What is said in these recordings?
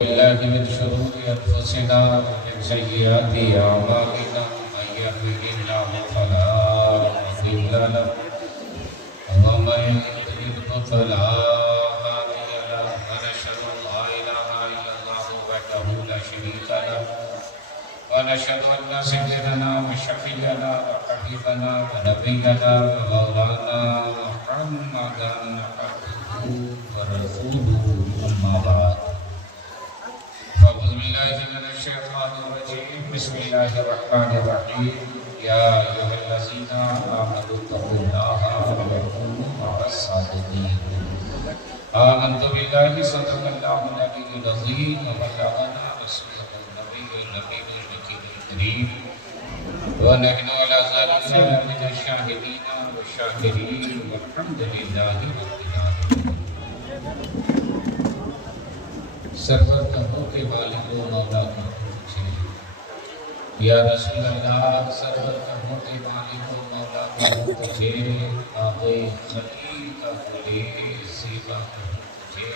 بالله من شرور أنفسنا ومن سيئات أعمالنا من يهده الله فلا مضل له ومن يضلل فلا هادي له ونشهد أن لا إله إلا الله وحده لا شريك له ونشهد أن سيدنا وشفيعنا وحبيبنا ونبينا ومولانا محمدا عبده ورسوله أما بعد أعوذ بالله من الشيطان الرجيم بسم الله الرحمن الرحيم يا أيها الذين آمنوا اتقوا الله وكونوا مع الصادقين آمنت بالله صدق الله العلي العظيم وبلغنا رسوله النبي النبي المكين الكريم ونحن على ذلك من الشاهدين والشاكرين والحمد لله رب العالمين سرور قدروں کے مالک و مولا کو پوچھے یا رسول اللہ سرور قدروں کے مالک و مولا کو پوچھے آقے خلیل کا بولے سیبا کو پوچھے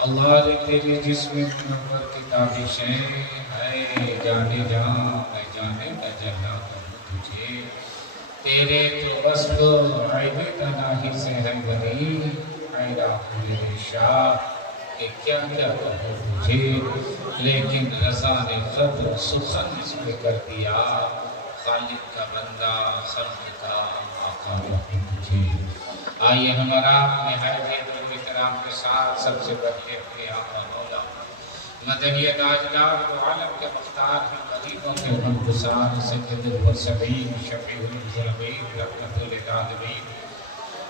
اللہ نے تیرے جسم منور کی تابشیں ہے جانے جہاں میں جانے کا جہاں کو پوچھے تیرے تو وصف عیب تناہی سے ہے بری عیرہ میرے شاہ کہ کیا کیا کہو تجھے لیکن رضا نے خط سخن اس پہ کر دیا خالق کا بندہ خلق کا آقا کہو تجھے آئیے ہمارا نہایت احترام کے ساتھ سب سے پہلے اپنے آقا مولا مدنی تاجدار و عالم کے مختار ہیں غریبوں کے منگسار سید المرسلین شفیع المذنبین رحمت للعالمین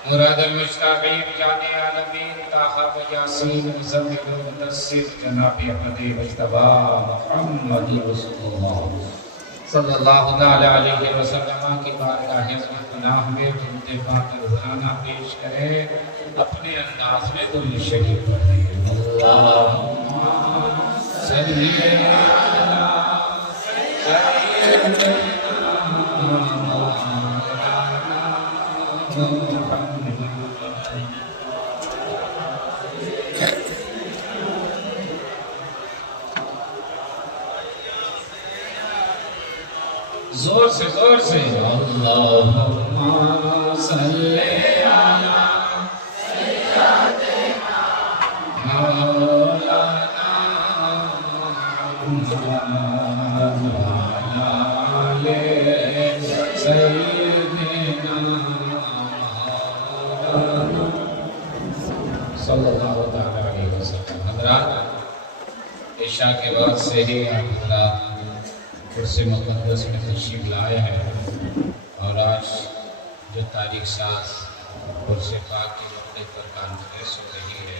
مراد المشتاقین جانے عالمین طاہب یاسین مزمل و مدثر جناب احمد مجتبی محمد رسول اللہ صلی اللہ علیہ وسلم کی بارگاہ عظمت پناہ میں درود پاک روزانہ پیش کرے اپنے انداز میں درود شریف پڑھیں اللہم صلی علی زور سے اللہم صلی علی سیدنا مولانا محمد وعلی سیدنا مولانا صلی اللہ علیہ وسلم حضرات عشاء کے بعد سے ہی حضرات قرص مقدس میں تشریف لائے ہیں اور آج جو تاریخ ساز قرص پاک کے موقع پر کانفرنس ہو رہی ہے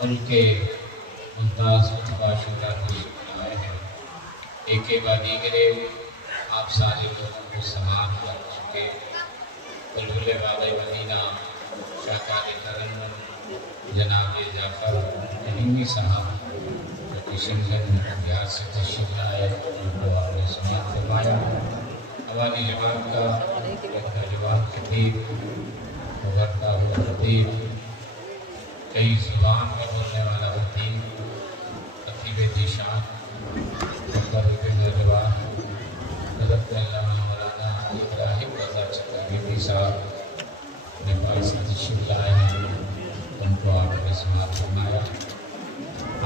ان کے ممتاز متباشرہ تشریف لائے ہیں ایک بعد دیگرے آپ سارے لوگوں کو سلام کر چکے بلبل والے مدینہ شاہکار ترنم جناب جعفر نعیمی صاحب کشن گنج بہار سے تشریف لائے ان کو آپ نے سماعت فرمایا حوالی جماعت کا نوجوان خطیب ابھرتا ہوا خطیب کئی زبان میں بولنے والا خطیب خطیب ذیشان مقرب نوجوان حضرت علامہ مولانا ابراہیم رضا چترویدی صاحب نے پاس سے تشریف لائے ہیں ان کو آپ نے سماعت فرمایا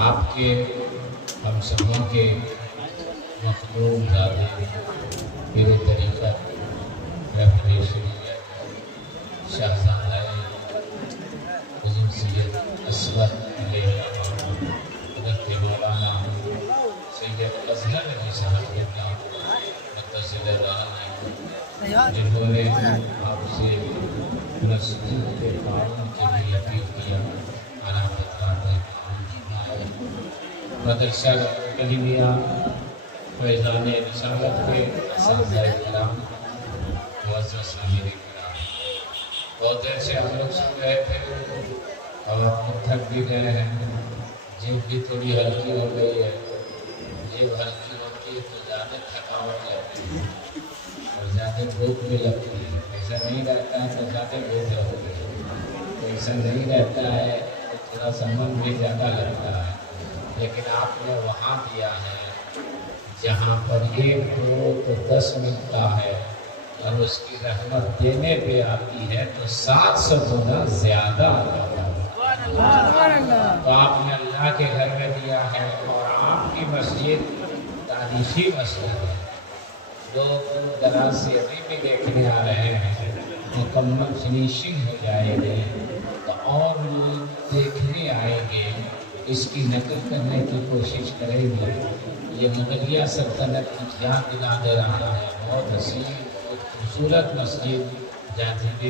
آپ کے ہم سبوں کے مخدوم دادے پیر طریقت رہبر شریعت شاہزادہ حضور سید اسود علیہ السلام حضرت مولانا سید اظہر علی صاحب متصل رہا جنہوں نے آپ سے مسجد کے قانون کی بھی اپیل کیا مدرسہ کلیمیہ فیضان رسالت کے اساتذہ کرام معزز سامعین کرام بہت دیر سے ہم لوگ سن رہے تھے اور ہم تھک بھی گئے ہیں جیب بھی تھوڑی ہلکی ہو گئی ہے جیب ہلکی ہوتی ہے تو زیادہ تھکاوٹ لگتی ہے اور زیادہ بھوک بھی لگتی ہے ایسا نہیں رہتا ہے تو زیادہ بھوک لگتی ہے ایسا نہیں رہتا ہے تو تھوڑا سا من بھی زیادہ لگتا ہے لیکن آپ نے وہاں دیا ہے جہاں پر ایک دو تو 10 ملتا ہے، اور اس کی رحمت دینے پہ آتی ہے تو 700 گنا زیادہ آ جاتا ہے۔ تو آپ نے اللہ کے گھر میں دیا ہے، اور آپ کی مسجد تاریخی مسجد ہے، لوگ دور دراز سے ابھی بھی دیکھنے آ رہے ہیں، مکمل فنیشنگ ہو جائے گی تو اور لوگ دیکھنے آئیں گے، اس کی نقل کرنے کی کوشش کریں گے۔ یہ مغلیہ سلطنت کی یاد دلا دے رہا ہے، بہت حسین بہت خوبصورت مسجد، جاذب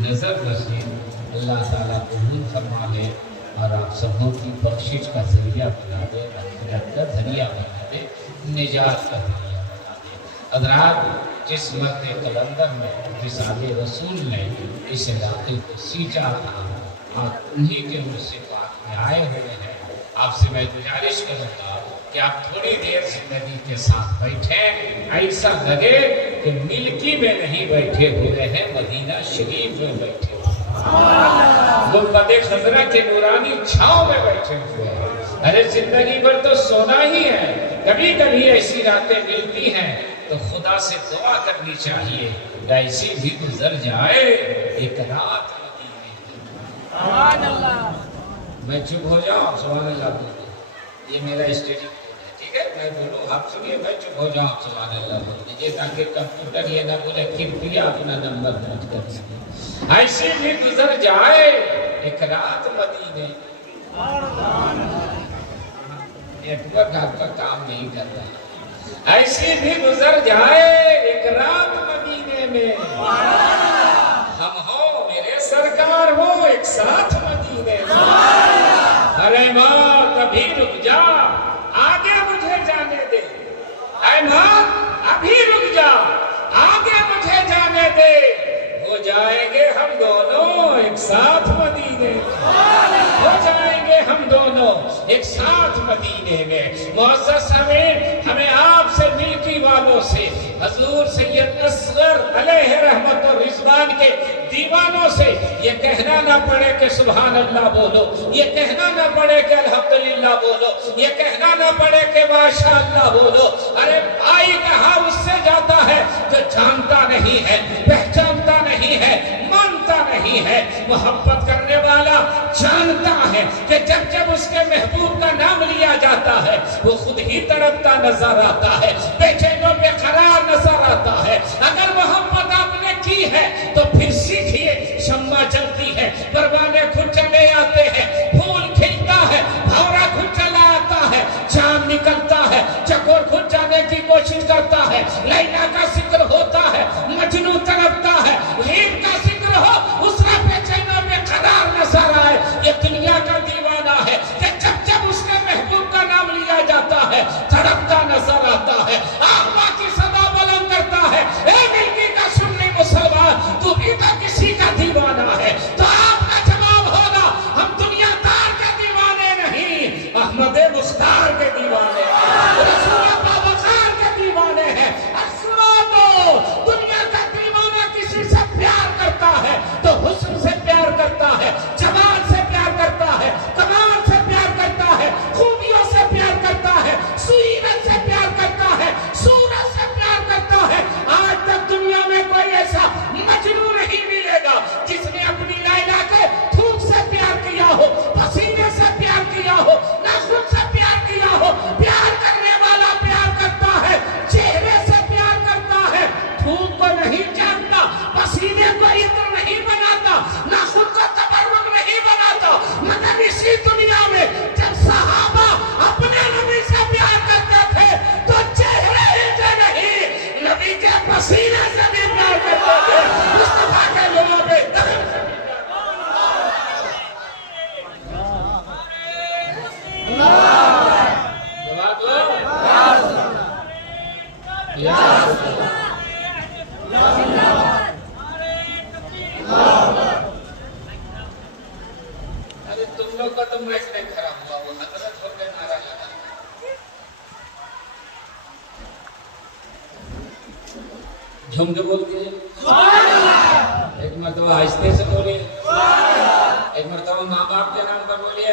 نظر مسجد، اللہ تعالیٰ قبول فرما لے اور آپ سبوں کی بخشش کا ذریعہ بنا دے، مغفرت کا ذریعہ بنا دے، نجات کا ذریعہ بنا دے۔ حضرات، جس مرد قلندر میں جس آل رسول نے اس علاقے کو سینچا تھا، آپ انہی کے مرث پاک میں آئے ہوئے ہیں۔ آپ سے میں گزارش کروں گا کہ آپ تھوڑی دیر زندگی کے ساتھ بیٹھیں، ایسا لگے کہ ملکی میں نہیں بیٹھے ہوئے ہیں، مدینہ شریف میں بیٹھے ہوئے ہیں، گنبد خضرا کے نورانی چھاؤں میں بیٹھے ہوئے ہیں۔ ارے زندگی بھر تو سونا ہی ہے، کبھی کبھی ایسی راتیں ملتی ہیں تو خدا سے دعا کرنی چاہیے کہ ایسی بھی گزر جائے ایک رات مدینے۔ میں چپ ہو جاؤں، سبحان اللہ بولو، یہ میرا اسٹیڈیم ہے، ٹھیک ہے؟ میں بولوں آپ سنیے، میں چپ ہو جاؤں، سبحان اللہ بول دیجیے، تاکہ کمپیوٹر یہ نہ بولے کرپیا اپنا نمبر نوٹ کر لیجیے۔ ایسی بھی گزر جائے ایک رات مدینے۔ نیٹورک آپ کا کام نہیں کرتا۔ ایسی بھی گزر جائے ایک رات مدینے میں، ہم ہو میرے سرکار ہو ایک ساتھ مدینے میں۔ ارے ماں کبھی رک جا، آگے مجھے جانے دے، اے ماں ابھی رک جا، آگے مجھے جانے دے، ہو جائیں گے ہم دونوں ایک ساتھ مدینے میں، ہو جائیں گے ہم دونوں ایک ساتھ مدینے میں۔ معزز ہمیں آپ سے ملکی والوں سے، حضور سید اصغر علیہ رحمت و رضوان کے دیوانوں سے یہ کہنا نہ پڑے کہ سبحان اللہ بولو، یہ کہنا نہ پڑے کہ الحمدللہ بولو، یہ کہنا نہ پڑے کہ ماشاء اللہ بولو۔ ارے بھائی کہاں اس سے جاتا ہے جو جانتا نہیں ہے، پہچانتا نہیں ہے، مانتا نہیں ہے۔ محبت کرنے والا جانتا ہے کہ جب جب اس کے محبوب کا نام لیا جاتا ہے وہ خود ہی تڑپتا نظر آتا ہے، بے چین و بے قرار نظر آتا ہے۔ اگر محبت آپ نے کی ہے تو پھر سیکھیے، شمع جلتی ہے، پروانے خود چلے آتے ہیں، پھول کھلتا ہے، بھورا خود چلا آتا ہے، چاند نکلتا ہے، چکور خود جانے کی کوشش کرتا ہے، لیلا کا ذکر ہوتا ہے، مجنو تڑپتا ہے، لیل کا ذکر ہو اس را بے چین و بے قرار نظر آئے۔ یہ دنیا کا دیوانہ ہے کہ جب جب اس کے محبوب کا نام لیا جاتا ہے تڑپتا نظر آتا ہے، آقا کی صدا بلند کرتا ہے، اے ملکی کا سنی مسلمان، تو بھی تو کسی کا دیوانہ ہے۔ تو آپ کا جواب ہوگا ہم دنیا دار کے دیوانے نہیں، احمد مختار کے دیوانے ہیں، رسول بابخار کے دیوانے ہیں۔ سنو تو دنیا کا دیوانہ کسی سے پیار کرتا ہے تو حسن سے پیار کرتا ہے، جمال سے پیار کرتا ہے، کمال سے پیار کرتا ہے، خوبیوں سے پیار کرتا ہے، سیرت سے پیار کرتا ہے، صورت سے پیار کرتا ہے۔ آج تک دنیا میں کوئی ایسا مجنون نہیں ملے گا جس نے اپنی لیلا کے تھوک سے پیار کیا ہو، پسینے سے پیار کیا ہو، ناخن سے پیار کیا ہو۔ پیار کرنے والا پیار کرتا ہے، چہرے سے پیار کرتا ہے، تھوک کو نہیں جانتا، پسینے کو عطر نہیں بناتا، ناخن کو تبرک نہیں بناتا۔ مگر اسی دنیا میں جب صحابہ اپنے نبی سے پیار کرتے تھے تو چہرے ہی سے نہیں، نبی کے پسینے سے بھی پیار کرتے تھے، مصطفیٰ کے لوگوں پہ دم سے بھی ارے تم لوگ کا تو میچ نہیں خراب ہوا، وہ حضرت ہو کے نعرہ لگا۔ جھوم کے بول دیجیے ایک مرتبہ آہستہ سے بولیے، ایک مرتبہ ماں باپ کے نام پر بولیے،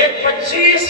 1:25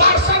62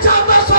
1400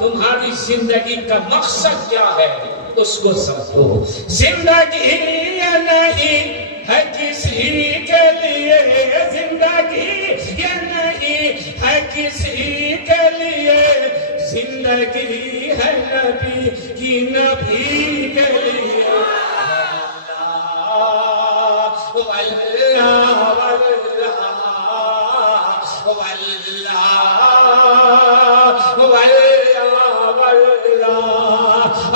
تمہاری زندگی کا مقصد کیا ہے اس کو سمجھو. زندگی یہ نہیں ہے کسی کے لیے, زندگی یہ نہیں ہے کسی کے لیے, زندگی ہے نبی کی نبی کے لیے. واللہ واللہ واللہ واللہ واللہ.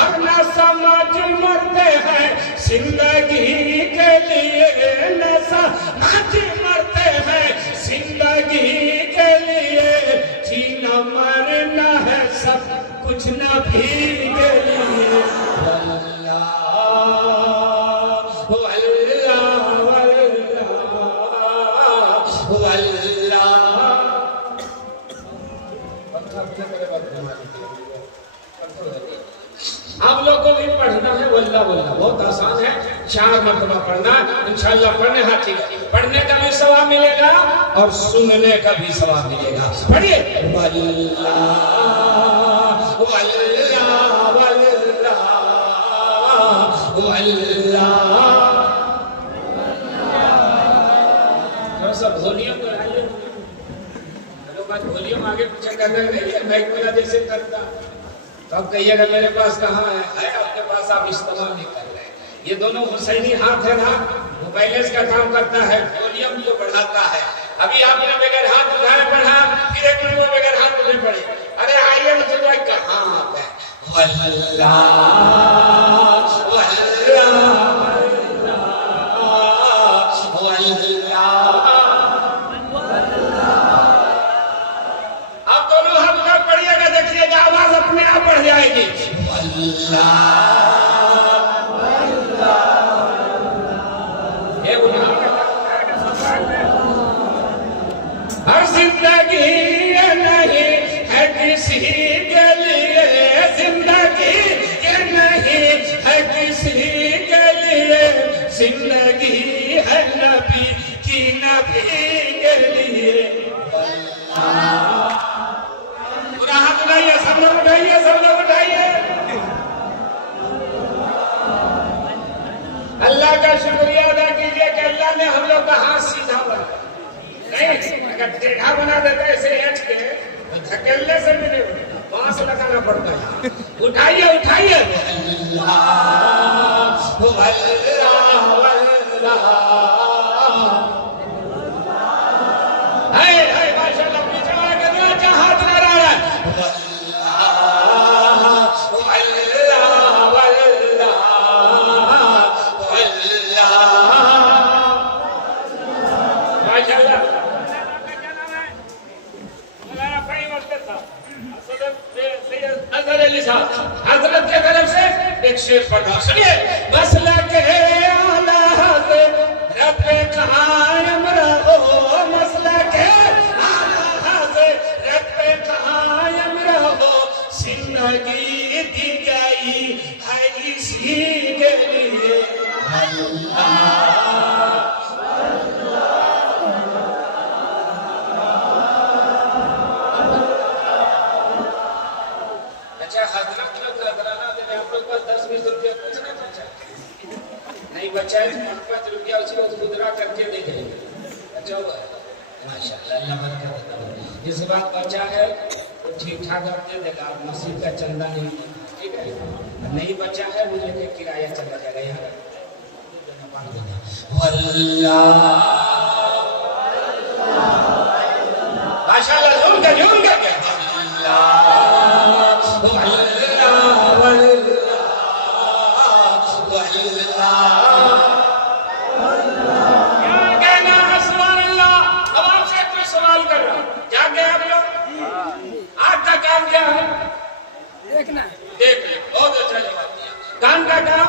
اور نہ سمجھ مرتے ہیں زندگی کے لیے, نہ سمجھ مرتے ہیں زندگی کے لیے, جینا مرنا ہے سب کچھ نبی کے لیے. آپ لوگ کو بھی پڑھنا ہے واللہ واللہ, بہت آسان ہے, 4 مرتبہ پڑھنا, انشاءاللہ پڑھنے ہاں ٹھیک ہے, پڑھنے کا بھی ثواب ملے گا اور سننے کا بھی ثواب ملے گا. پڑھیے واللہ واللہ واللہ واللہ. تھوڑا سا وولیوم بڑھائیے, وولیوم آگے پیچھے کرنا نہیں ہے, مائک میرا جیسے کرتا تو آپ کہیے گا میرے پاس کہاں ہے آپ کے پاس, آپ استعمال نہیں کر رہے. یہ دونوں حسینی ہاتھ ہے نا, وہ بیلنس کا کام کرتا ہے, وولیوم کو بڑھاتا ہے. ابھی آپ نے بغیر ہاتھ اٹھائے پڑھا, پھر ایک منٹ بغیر ہاتھ اٹھے پڑے. ارے آئیے مجھے بھائی کہاں آپ ہے. واللہ واللہ واللہ. آپ دونوں ہاتھ اٹھا پڑھیے گا, دیکھیے گا آواز اپنے آپ بڑھ جائے گی. ہر زندگی یہ نہیں ہے کسی کے لیے, زندگی یہ نہیں ہے کسی کے لیے, زندگی ہے نبی کی نبی کے لیے. پورا ہاتھ اٹھائیے, سب لوگ اٹھائیے, سب لوگ اٹھائیے. اللہ کا شکریہ ادا کیجئے کہ اللہ نے ہم لوگ کا ہاتھ سیدھا بنا. نہیں اگر ٹیڑھا بنا دیتا ہے اسے ہچ کے, دھکیلنے سے بھی نہیں ہوتا, وہاں سے لگانا پڑتا ہے. اٹھائیے اٹھائیے. واللہ واللہ واللہ. ہے ماشاءاللہ, پیچھے والا کتنا اچھا ہاتھ نہ رہا ہے. حضرت کے طرف سے ایک شعر پڑھا, سنیے. مسلک اعلیٰ حضرت قائم رہو, مسلک اعلیٰ حضرت قائم رہو, زندگی دی گئی ہے اسی کے لیے. بچہ ہے 5 روپیہ اسی وقت گزرا کر کے دے دیں. اچھا ہوا ہے ماشاءاللہ, اللہ برکت دیتا ہے. جس بات بچہ ہے وہ ٹھیک ٹھاک آپ دے دے گا, آپ مسجد کا چندہ نہیں, ٹھیک ہے. نہیں بچہ ہے وہ لے کے کرایہ چلا جائے گا. یہاں واللہ ماشاءاللہ, جھوم کر دیکھنا, دیکھ لیں, بہت اچھا جواب دیا. کان کا کام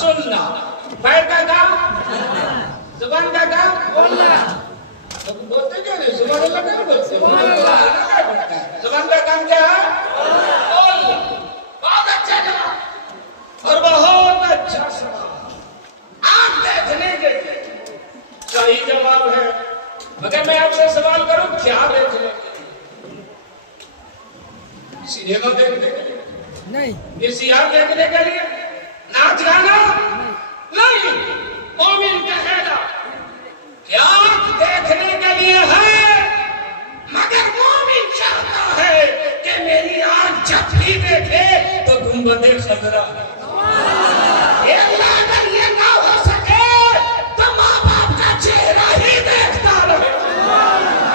سننا, پیر کا کام, زبان کا کام بولنا. بولتے کیوں نہیں, زبان اللہ کام بولتے, زبان کا کام کیا ہے بولنا. بہت اچھا جواب اور بہت اچھا سوال. آپ دیکھنے کے صحیح جواب ہے, مگر میں آپ سے سوال کروں کیا دیکھنے کے سنیما دیکھنے کے لیے نہیں VCR دیکھنے کے لیے ناچ گانا نہیں مومن کہے گا کہ آنکھ دیکھنے کے لیے ہے مگر مومن چاہتا ہے کہ میری آنکھ جب بھی دیکھے تو گنبد خضرا اگر یہ نہ ہو سکے تو ماں باپ کا چہرہ ہی دیکھتا رہے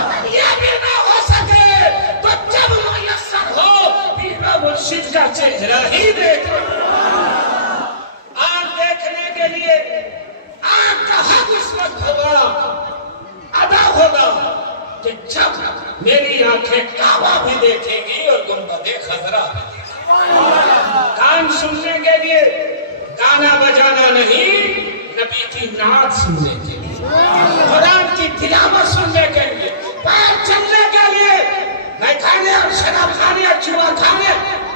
اگر یہ بھی نہ ہو سکے تو جب میسر ہو پیر و مرشد کا چہرہ ہی دیکھے آنکھ دیکھنے کے لیے آنکھ کا حق اس وقت ہوگا ادا ہوگا کہ جب میری آنکھیں کعبہ بھی دیکھیں گی اور گنبد خضرا بھی دیکھیں گی کان سننے کے لیے گانا بجانا نہیں نبی کی نعت سننے کے لیے قرآن کی تلاوت سننے کے لیے پیر چلنے کے لیے نہ کھانے اور شراب کھانے اور جوا کھانے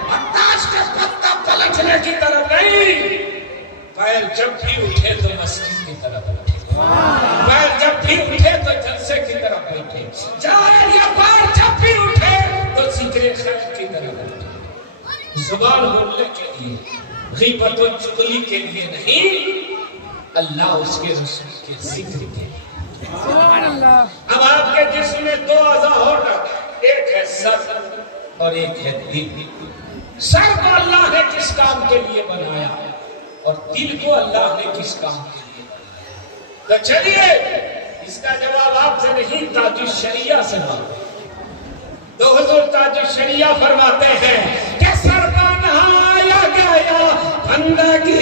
اور تاش کے پتہ پلٹنے کی طرف نہیں پیر جب بھی اٹھے تو مسجد کی طرف اٹھے پیر جب بھی اٹھے تو جلسے کی طرف بیٹھے یا پیر جب بھی اٹھے تو ذکر خیر کی طرف اٹھے زبان بولنے کے لیے غیبت و چغلی کے لیے نہیں اللہ اس کے رسول کے ذکر کے لیے اب آپ کے جسم میں دو اعضاء ہو رہا ایک ہے سر اور ایک ہے دل سر کو اللہ نے کس کام کے لیے بنایا اور دل کو اللہ نے کس کام کے لیے بنایا تو چلیے اس کا جواب آپ سے نہیں تاج الشریعہ سے مانگتے تو حضور تاج الشریعہ فرماتے ہیں کہ سر بنایا گیا بندگی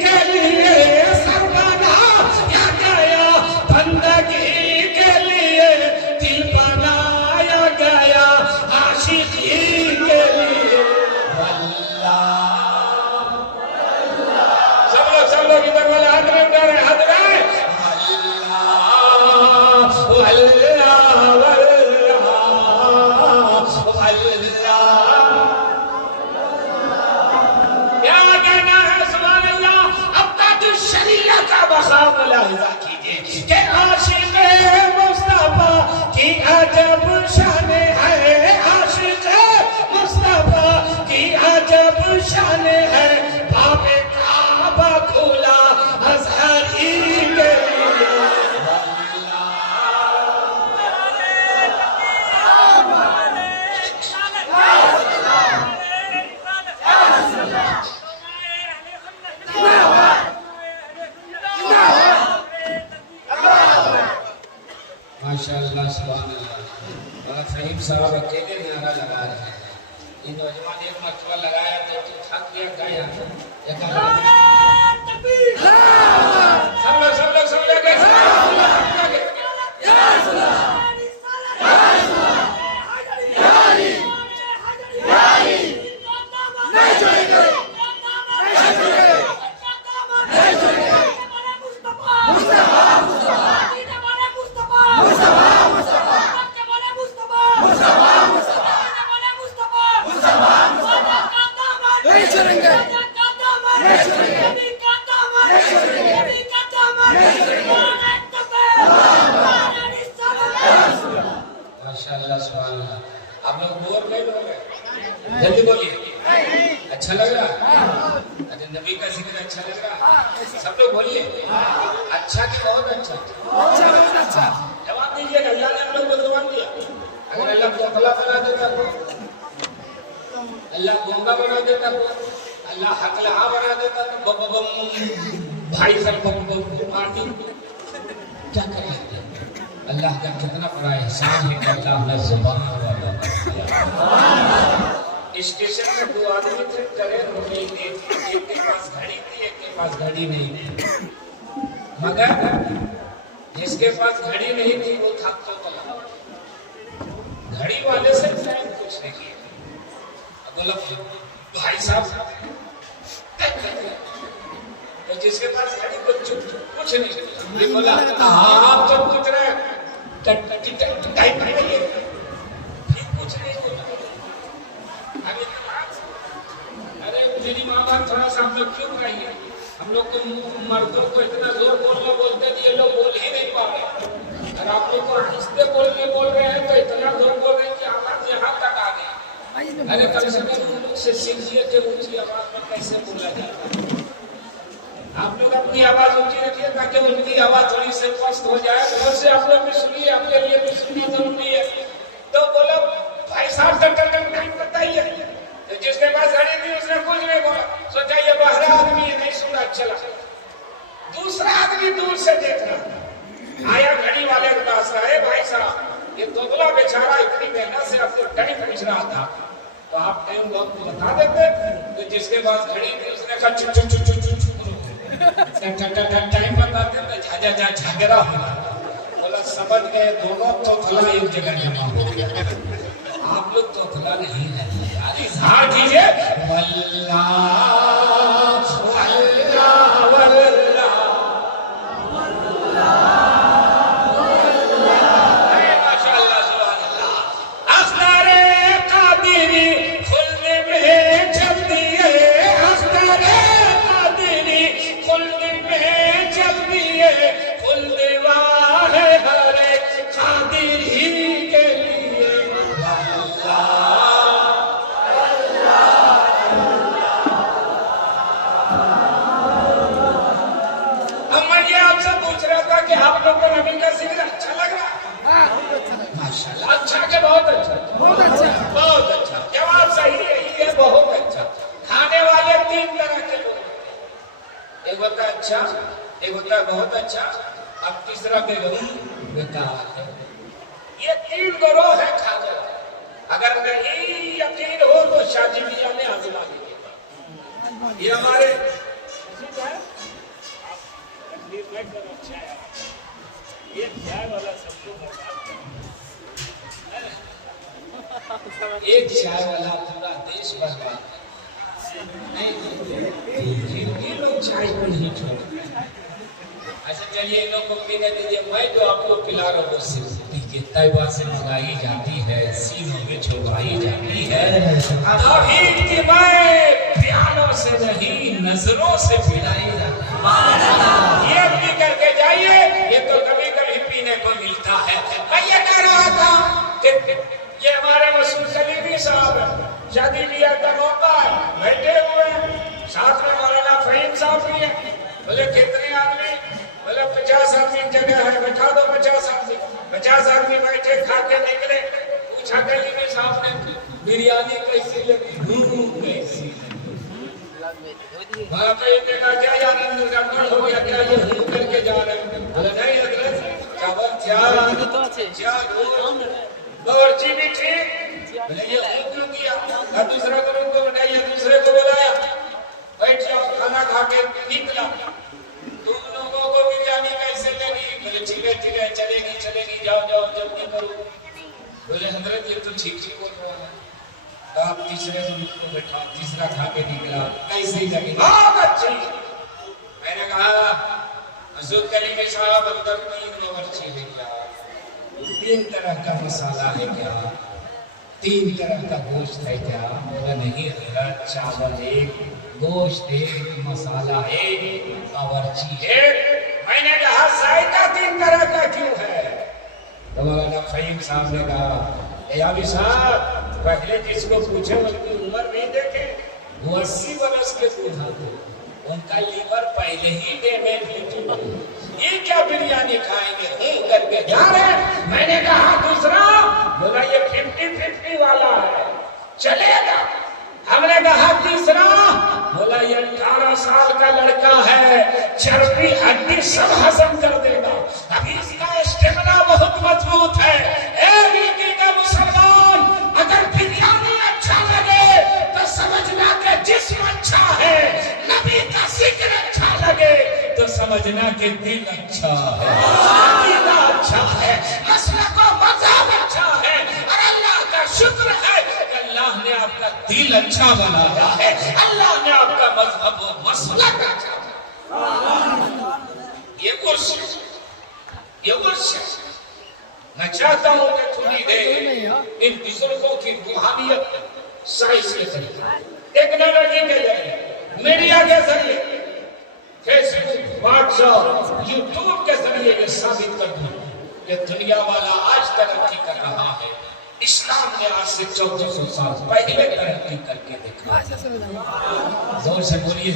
کے لیے سر بنایا گیا بندگی کے لیے دل بنایا گیا عاشقی کے لیے سب لوگ ادھر والے ہاتھ میں اٹھا رہے ہاتھ میں ملاحظہ کیجئے کہ عاشق مصطفیٰ کی عجب شان ہے عاشق مصطفیٰ کی عجب شان ہے باب کعبہ کھولا ازہری کے لیے ماشاءاللہ سبحان اللہ بڑا فہیم صاحب اکیلے نعرہ لگا رہے ہیں یہ نوجوان ایک مرتبہ لگایا تو تھک گیا گایا سب لوگ سب لے گئے ماشاءاللہ سبحان اللہ آپ لوگ بور نہیں ہو رہے جلدی بولیے اچھا لگ رہا اچھا نبی کا ذکر اچھا لگ رہا سب لوگ بولیے اچھا کہ بہت اچھا جواب دیجیے کہ اللہ نے ہم لوگ کو زبان دیا اگر اللہ کو اطلاع بنا دیتا کو اللہ گنگا بنا دیتا کو اللہ حق لہا بنا دیتا کو بھائی سر پارٹی کیا کر رہے ہیں اللہ کا کتنا بڑا احسان ہے کہ اللہ نے زبان والا اسٹیشن میں دو آدمی تھے ٹرین ہو گئی تھی ایک کے پاس گھڑی تھی ایک کے پاس گھڑی نہیں تھی مگر جس کے پاس گھڑی نہیں تھی وہ تھک تو چلا گھڑی والے سے ٹائم پوچھنے کی بولا بھائی صاحب تو جس کے پاس گھڑی کو کچھ نہیں بولا آپ تو پوچھ رہے ہیں ٹائم نہیں ہے پھر کچھ نہیں بولا ارے میری ماں باپ تھوڑا سا ہم لوگ کیوں کہیے ہم لوگ کو مردوں کو اتنا زور بولنا بولتے ہیں یہ لوگ بول ہی نہیں پا رہے اور آپ لوگ کو آہستہ بولنے بول رہے ہیں تو اتنا زور بول رہے ہیں کہ آواز یہاں تک آ گئی ارے کم سے کم ان لوگ سے سیکھیے کہ اونچی آواز میں کیسے بولا جاتا ہے. آپ لوگ اپنی آواز اونچی رکھیے تاکہ ان کی آواز تھوڑی سی پست ہو جائے. بہت سے آپ لوگ بھی سنیے, آپ کے لیے بھی سننا ضروری ہے. تو بولو بھائی صاحب ٹائم بتائیے. تو جس کے پاس گھڑی تھی اس نے کچھ نہیں بولا, سوچا یہ باہر آدمی ہے نہیں سنا. چلا دوسرا آدمی دور سے دیکھ رہا آیا, گھڑی والے کے پاس آئے, بھائی صاحب یہ دبلا بیچارہ اتنی محنت سے آپ کو ٹائم پوچھ رہا تھا, تو آپ ٹائم وقت بتا دیتے. تو جس کے پاس گھڑی تھی اس نے کہا چپ چپ چپ چپ چپ ٹائم بتاتے تو جھگڑا ہوا. بولا سمجھ گئے دونوں توتلا ایک جگہ جمع ہو گیا. آپ لوگ توتلا نہیں ہے یار, اظہار کیجئے واللہ واللہ واللہ. ماشاء اللہ سبحان اللہ. اسرار قادری خلد میں جب دیے, اسرار قادری خلد میں جب دیے, خلد والے ہر قادری کے لیے. کہ آپ لوگ کو نبی کا ذکر اچھا لگ رہا ہے؟ ماشاءاللہ اچھا کہ بہت اچھا؟ بہت اچھا, بہت اچھا. جواب صحیح ہے, بہت اچھا. کھانے والے تین طرح کے لوگ, ایک ہوتا ہے اچھا, ایک ہوتا ہے بہت اچھا, اب تیسرا کے لوگ بیکار. یہ تین گروہ ہے کھانے والے. اگر نہیں یقین ہو تو شاہ میاں نے آزما لیے. یہ ہمارے ایک چائے والا پورا دیش برباد. یہ لوگ چائے کو نہیں چھوڑتے. اچھا چلیے ان لوگ کو پینے دیجیے. میں جو آپ کو پلا رہا ہوں صرف کہ طیبہ سے منگائی جاتی ہے, سینوں میں چھپائی جاتی ہے. توحید کی مائیں پیالوں سے نہیں نظروں سے پلائی جاتی ہے. یہ بھی کر کے جائیے, یہ تو کبھی کبھی پینے کو ملتا ہے. میں یہ کہہ رہا تھا کہ یہ ہمارے مسعود کلیمی صاحب ہیں, شادی بیاہ کا موقع ہے, بیٹھے ہوئے ہیں, ساتھ میں مولانا فہیم صاحب بھی ہیں. بولے کتنے آدمی؟ بولے 50 آدمی جگہ ہے, بٹھا دو 50 آدمی. 50 آدمی بیٹھے کھا کے نکلے. پوچھا کلیمی صاحب نے بریانی کیسی لگی؟ کیسی وہاں پہ یہ کہا کیا یار گڑبڑ ہو گیا, کیا یہ ہوں کر کے جا رہے ہیں؟ بولے نہیں حضرت چاول کیا باورچی بھی ٹھیک. بولے یہ ہوں کیوں کیا؟ اور دوسرا گروہ کو بنائیے, دوسرے کو بلایا, بیٹھ جاؤ, کھانا کھا کے نکلا. تم لوگوں کو بریانی کیسے لگی؟ بولے ٹھیک ہے چلے گی جاؤ جلدی کرو. بولے حضرت یہ تو ٹھیک بول رہا ہے. آپ تیسرے گروپ کو بیٹھا, تیسرا کھا کے نکلا, کیسی لگی؟ بہت اچھی. میں نے کہا حضرت کلیمی صاحب اندر 3 باورچی ہے کیا؟ 3 طرح کا مسالہ ہے کیا؟ 3 طرح کا گوشت ہے کیا؟ بولا نہیں حضرت, چاول ایک, گوشت ایک, مسالہ ایک, باورچی ایک. میں نے کہا ذائقہ 3 طرح کا کیوں ہے؟ تو مولانا فہیم صاحب نے کہا اے علی صاحب, پہلے جس کو پوچھے ان کی عمر نہیں دیکھے, وہ 80 برس کے بوڑھا تھے, ان کا لیور پہلے ہی ڈیمیج ہو چکا. یہ کیا بریانی کھائیں گے, ہوں کر کے جا رہے ہیں. میں نے کہا دوسرا, بولا یہ 50-50 والا ہے, چلے گا. ہم نے کہا تیسرا, بولا یہ 18 سال کا لڑکا ہے, چربی ہڈی سب ہضم کر دے گا, ابھی اس کا اسٹیمنا بہت مضبوط ہے. اے بیٹی کا مسلمان, اگر بریانی اچھا لگے تو سمجھنا کہ جسم اچھا ہے, نبی کا ذکر اچھا لگے تو سمجھنا کہ دل اچھا ہے, عقیدہ اچھا ہے, مسلک و مذہب اچھا ہے. اور اللہ کا شکر ہے کہ اللہ نے آپ کا دل اچھا بنایا ہے, اللہ نے آپ کا مذہب و مسلک اچھا بنایا. یہ ورش میں چاہتا ہوں کہ تھوڑی دیر ان بزرگوں کی روحانیت سائنس کے ذریعے, ٹیکنالوجی کے ذریعے, میڈیا کے ذریعے, فیس بک, واٹس ایپ, یوٹیوب کے ذریعے یہ ثابت کر دوں کہ دنیا والا آج ترقی کر رہا ہے, اسلام نے آج سے 1400 سال پہلے ترقی کر کے دیکھا. زور سے بولیے.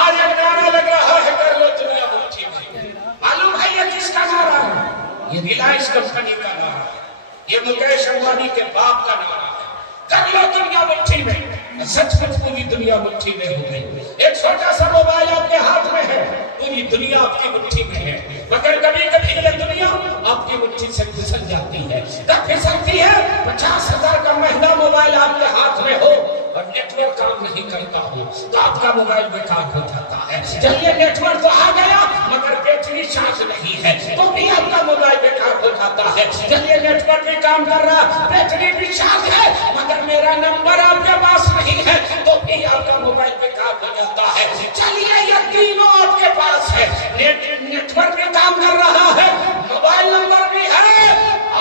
آج ایک نعرہ لگ رہا ہے کر لو دنیا مٹھی میں. معلوم ہے یہ کس کا نعرہ ہے؟ یہ ریلائنس کمپنی کا نعرہ ہے. یہ مکیش امبانی کے باپ کا نعرہ ہے. کر لو دنیا مٹھی میں. سچ مچ پوری دنیا مٹھی میں ہو گئی. ایک چھوٹا سا موبائل آپ کے ہاتھ میں ہے, پوری دنیا آپ کی مٹھی میں ہے. مگر کبھی کبھی یہ دنیا آپ کی مٹھی سے پھسل جاتی ہے. کب پھسلتی ہے؟ 50,000 کا مہنگا موبائل آپ کے ہاتھ میں ہو اور نیٹ ورک کام نہیں کرتا ہو تو آپ کا موبائل بیکار ہو جاتا ہے. چلیے نیٹ ورک تو آ گیا مگر بیٹری چارج نہیں ہے تو بھی آپ کا موبائل بیکار ہو جاتا ہے. چلیے نیٹ ورک بھی کام کر رہا, بیٹری بھی چارج ہے مگر میرا نمبر آپ کے پاس نہیں ہے تو بھی آپ کا موبائل بیکار ہو جاتا ہے. چلیے یہ تینوں آپ کے پاس ہے, نیٹ ورک بھی کام کر رہا ہے, موبائل نمبر بھی ہے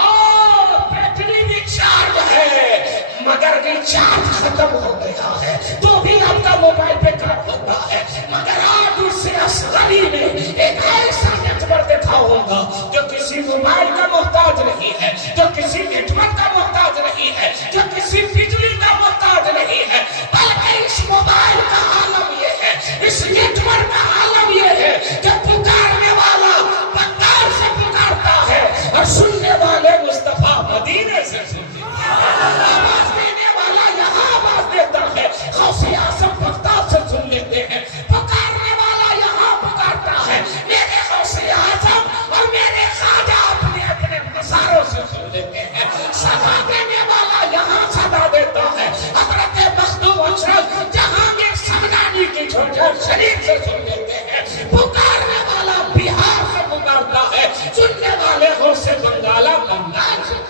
اور بیٹری بھی چارج ہے مگر ریچارج ختم ہو گیا ہے تو بھی آپ کا موبائل بیکار ہوتا ہے. مگر آج اس سے اصغری میں ایک ایسا نیٹ ورک دکھاؤں گا جو کسی موبائل کا محتاج نہیں ہے, جو کسی نیٹ ورک کا محتاج نہیں ہے, جو کسی بجلی کا محتاج نہیں ہے, بلکہ اس موبائل کا عالم یہ ہے, اس نیٹ ورک کا عالم یہ ہے کہ پکارنے والا بغداد سے پکارتا ہے اور سننے والے مصطفیٰ مدینے سے سنتے ہیں. آواز دینے والا یہاں آواز دیتا ہے, غوث اعظم بغداد سے سن لیتے ہیں. پکارنے والا یہاں پکارتا ہے, میرے غوث اعظم اور میرے خواجہ اپنے اپنے مزاروں سے سن لیتے ہیں. صدا دینے والا یہاں صدا دیتا ہے, حضرت مخدوم اشرف جہانگیر سمنانی کی چھوٹے شریف سے سن لیتے ہیں. پکارنے والا بہار سے پکارتا ہے, سننے والے غوث بنگالہ بنگال سے.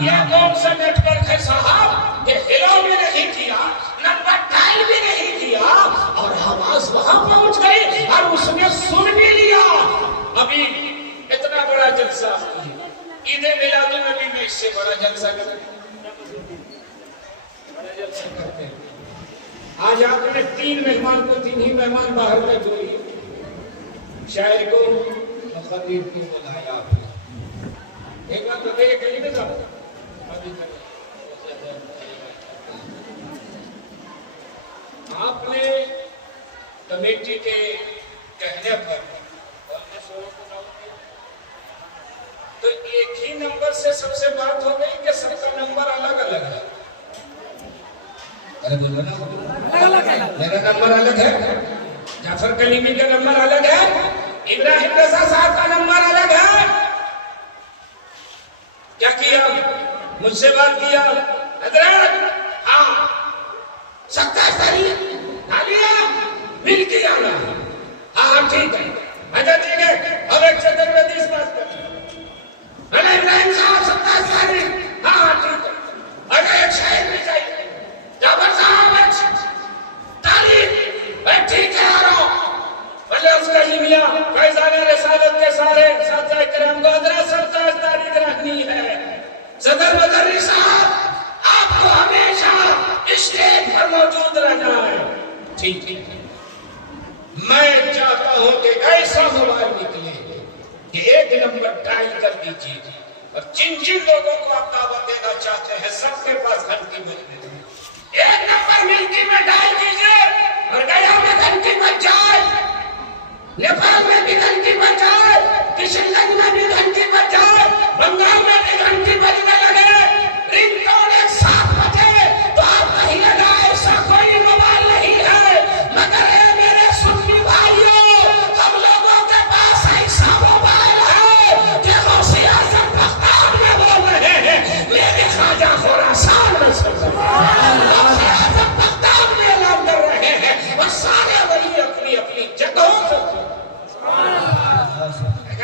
یہ کون سا نیٹ ورک ہے صاحب؟ یہ ہلو بھی نہیں کیا, نمبر ڈائل بھی نہیں کیا اور آواز وہاں پہنچ گئی اور اس نے سن بھی لیا. ابھی اتنا بڑا جلسہ عید میلاد النبی میں اس سے بڑا جلسہ کرتے ہیں. آج آپ نے 3 مہمان کو 3 ہی مہمان باہر میں جوئی, شاعر کو خطیب کو بلایا آپ نے. ایک بات بتائیے کہیں نہیں تھا آپ نے کمیٹی کے کہنے پر تو ایک ہی نمبر سے سب سے بات ہو گئی کہ سب کا نمبر الگ الگ ہے. ارے بولو نا, میرا نمبر الگ ہے, جعفر کلیمی کا نمبر الگ ہے, ابراہیم رضا صاحب کا نمبر الگ ہے. کیا کیا؟ مجھ سے بات کیا, حضرت ہاں 27 تاریخ آلیا مل کے آنا. ہاں ٹھیک ہے, اچھا ٹھیک ہے, اب ایک چکر میں 30 بات کرتے ہیں. ارے ابراہیم صاحب 27 تاریخ, ہاں ٹھیک ہے, اچھا ایک شاعر بھی چاہیے, جعفر صاحب تاریخ, ٹھیک ہے آ رہا ہوں. بلے اس کا ہیمیا فیضان رسالت کے سارے ساتھیہ کرام کو 17 تاریخ رکھنی ہے. صدر مدری صاحب آپ کو ہمیشہ اسٹیج پر موجود رہنا ہے. ٹھیک ہے, میں چاہتا ہوں کہ ایسا موبائل نکلے کہ ایک نمبر ڈائل کر دیجیے اور جن جن لوگوں کو آپ دعوت دینا چاہتے ہیں سب کے پاس گھنٹی بج دیجیے. ایک نمبر ملکی میں ڈائل کیجیے اور گیا میں گھنٹی بج جائے, نیپال میں بھی گھنٹی بج جائے, کشن گنج میں بھی گھنٹی بج جائے, بنگال میں بھی گھنٹی بجنے لگے, رنگ ٹون ایک ساتھ بجے تو آپ کہیے گا ایسا کوئی موبائل نہیں ہے. مگر اے میرے سنی بھائیوں, ہم لوگوں کے پاس ایسا موبائل ہے کہ غوث اعظم بغداد میں بول رہے ہیں, میرے خواجہ خراسان میں سن رہے ہیں, غوث اعظم بغداد میں اعلان کر رہے ہیں اور سارے ولی اپنی اپنی جگہوں سے.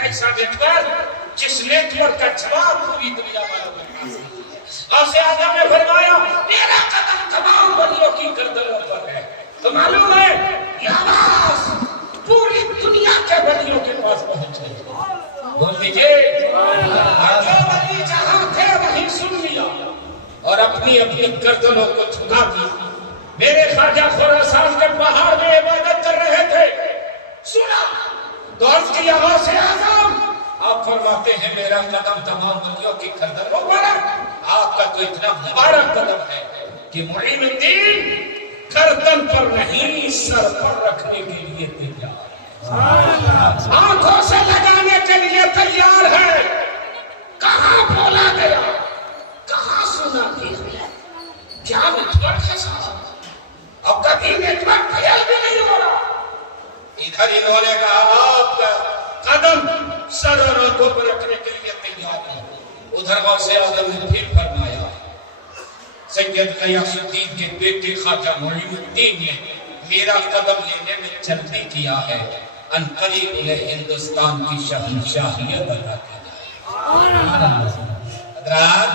ایسا نیٹ ورک جس نیٹ ورک کا جواب پوری دنیا والوں کے پاس ہے. غوث اعظم نے فرمایا میرا قدم تمام ولیوں کی گردنوں پر ہے. تو معلوم ہے یہ آواز پوری دنیا کے ولیوں کے پاس پہنچے. بول دیجیے, جو ولی جہاں تھے وہیں سن لیا اور اپنی اپنی گردنوں کو جھکا دیا. میرے خواجہ خراسان کے پہاڑ میں عبادت کر رہے تھے, سنا تو عرض کیا غوث اعظم آپ فرماتے ہیں میرا قدم تمام ولیوں کی گردن مبارک، آپ کا تو اتنا مبارک قدم ہے کہ معین الدین گردن پر نہیں سر پر رکھنے کے لیے تیار ہے، آنکھوں سے لگانے کے لیے تیار ہے۔ کہاں بولا گیا، کہاں سنا گیا، کیا نیٹورک ہے صاحب، اب کبھی نیٹورک فیل بھی نہیں ہو رہا۔ ادھر انہوں نے کہا آپ کا قدم سر اور آنکھوں پر رکھنے کے لیے تیار ہے، ادھر غوث اعظم نے پھر فرمایا سید غیاث الدین کے بیٹے خواجہ معین الدین نے میرا قدم لینے میں جلدی کیا ہے، ان قریب انہیں ہندوستان کی شہنشاہیت عطا کی جائے۔ حضرات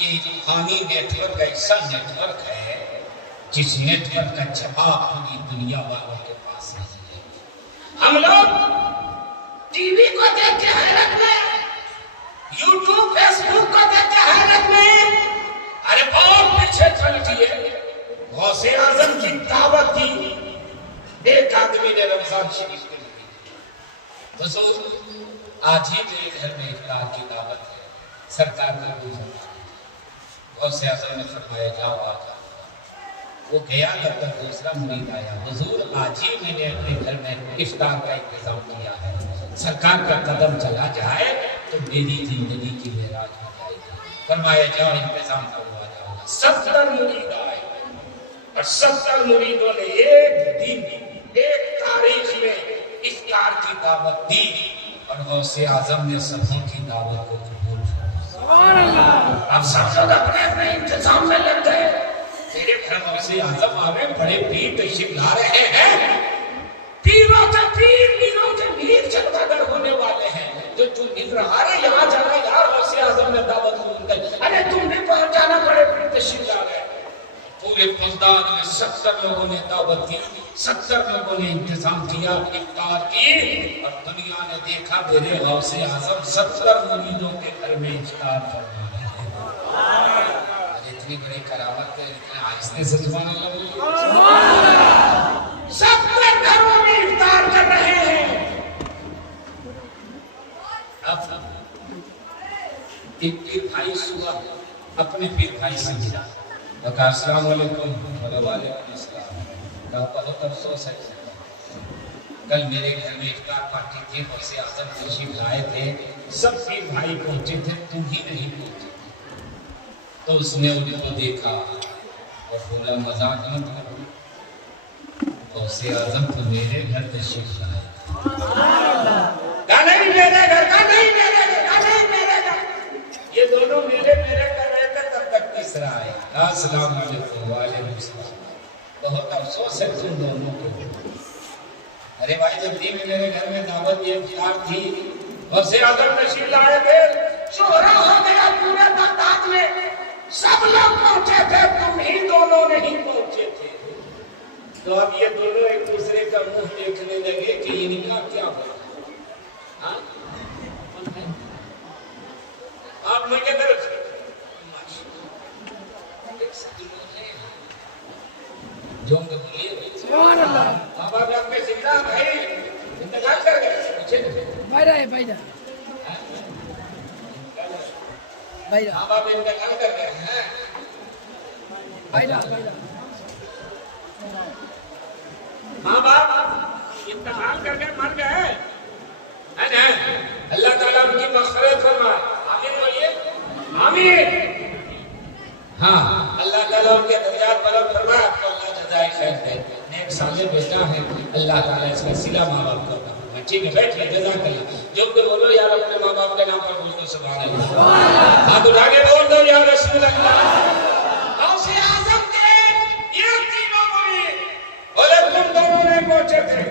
یہ روحانی نیٹ ورک ایسا نیٹ ورک ہے جس نیٹ ورک کا جواب پوری دنیا والوں کے پاس نہیں ہے۔ ہم لوگ ٹی وی کو دیکھ کے حیرت میں، یوٹیوب فیس بک کو دیکھ کے حیرت میں، ارے بہت پیچھے چل دیے۔ غوث اعظم کی دعوت دی، ایک آدمی نے رمضان شریف کے لیے حضور آج ہی میرے گھر میں افطار کی دعوت ہے، سرکار کا روزہ۔ غوث اعظم نے فرمایا جاؤ آجا۔ وہ گیا، جب تک دوسرا مرید آیا، حضور آج ہی میں نے اپنے گھر میں افطار کا انتظام کیا ہے، سرکار کا قدم چلا جائے تو میری زندگی کی معراج ہو جائے گی۔ فرمایا جاؤ انتظام کروا جاؤ۔ 70 مرید آئے اور 70 مریدوں نے ایک دن ایک تاریخ میں افطار کی دعوت دی اور غوث اعظم نے سبوں کی دعوت کو قبول کیا۔ اب سب لوگ اپنے اپنے انتظام میں لگ گئے۔ میرے گھر غوث اعظم آوے، بڑے پیر تشریف لا رہے ہیں، پیروں کا پیر، پیروں کے پیر جلوہ گر ہونے والے ہیں۔ جو تو مل رہا ہے یہاں جانا یار، غوث اعظم نے دعوت قبول کی، ارے تم بھی پہنچ جانا، بڑے پیر تشریف لا رہے ہیں۔ پورے بغداد میں 70 لوگوں نے دعوت دی، 70 لوگوں نے انتظام کیا افطار کی، اور دنیا نے دیکھا میرے غوث اعظم 70 مریدوں کے گھر میں افطار فرما رہے ہیں۔ اتنی بڑی کرامت ہے، اتنے آہستہ سے سبحان اللہ، 70 گھروں میں افطار کر رہے ہیں۔ اب ایک پیر بھائی صبح اپنے پیر بھائی سے ملا، کہا السلام علیکم، وعلیکم السلام، کہا بہت افسوس ہے کل میرے گھر میں افطار پارٹی تھی، غوث اعظم تشریف لائے تھے، سب پیر بھائی پہنچے تھے، تم ہی نہیں پہنچے۔ تو اس نے ان کو دیکھا اور بولا مذاق مت کرو، غوث اعظم تو میرے گھر تشریف لائے، کہا نہیں میرے گھر، کہا نہیں میرے گھر، کہا نہیں میرے گھر، یہ دونوں میرے کر رہے تھے، تب تک تیسرا آیا، کہا السلام علیکم، وعلیکم السلام، بہت افسوس ہے تم دونوں کو۔ ارے بھائی جب بھی میرے گھر میں دعوت یہ افطار تھی، غوث اعظم تشریف لائے تھے، شہرا ہو گیا پورے بغداد میں، سب لوگ پہنچے تھے، تم ہی دونوں نہیں پہنچے تھے۔ تو اب یہ دونوں ایک دوسرے کا منہ دیکھنے لگے کہ ان کا کیا ہوگا۔ آپ مجھے طرف جو ہم بولیے سبحان اللہ، اب آپ کے زندہ بھائی انتقال کر گئے، پیچھے بھائی بھائی ماں باپ انتقال کر گئے ہیں، ماں باپ انتقال کر کے مر گئے، اللہ تعالیٰ ان کی مغفرت فرمائے، آمین بولیے آمین۔ ہاں اللہ تعالیٰ ان کے درجات بلند فرمائے، آپ کو اللہ جزائے خیر دے، نیک صالح بیٹا ہے، اللہ تعالیٰ اس کا صلہ ماں باپ کو عطا فرمائے۔ ٹھیک ہے بیٹھیے، جزاک اللہ۔ جو کہ بولو یار اپنے ماں باپ کے نام پر بول دو سبحان اللہ، ہاتھ اٹھا کے بول دو یا رسول اللہ۔ غوث اعظم کے یہ تینوں مرید بولے تم دونوں نے پہنچے تھے،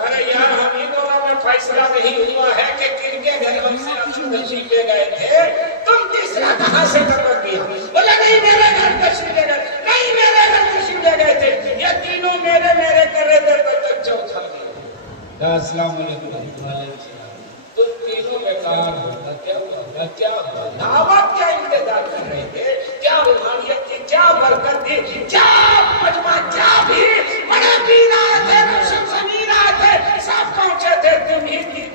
ارے یار ہم ہی دونوں میں فیصلہ نہیں ہوا ہے کہ کن کے گھر غوث اعظم تشریف لے گئے تھے، تم تیسرا کہاں سے کر دیا؟ بولے نہیں میرے گھر تشریف لے گئے، نہیں میرے گھر تشریف لے گئے تھے، یہ تینوں میرے کر رہے تھے، تب تک چوتھا گیا۔ السلام علیکم، وعلیکم السلام، تم تینوں میں کہاں ہوتا، کیا ہوتا، کیا ہوا؟ دعوت کیا انتظار کر رہے تھے، کیا روحانیت کی، کیا برکت تھی، کیا مجمع، کیا بھی بڑے پیر آئے تھے، روشن زمین آئے تھے، سب پہنچے تھے، تم ہی تھی۔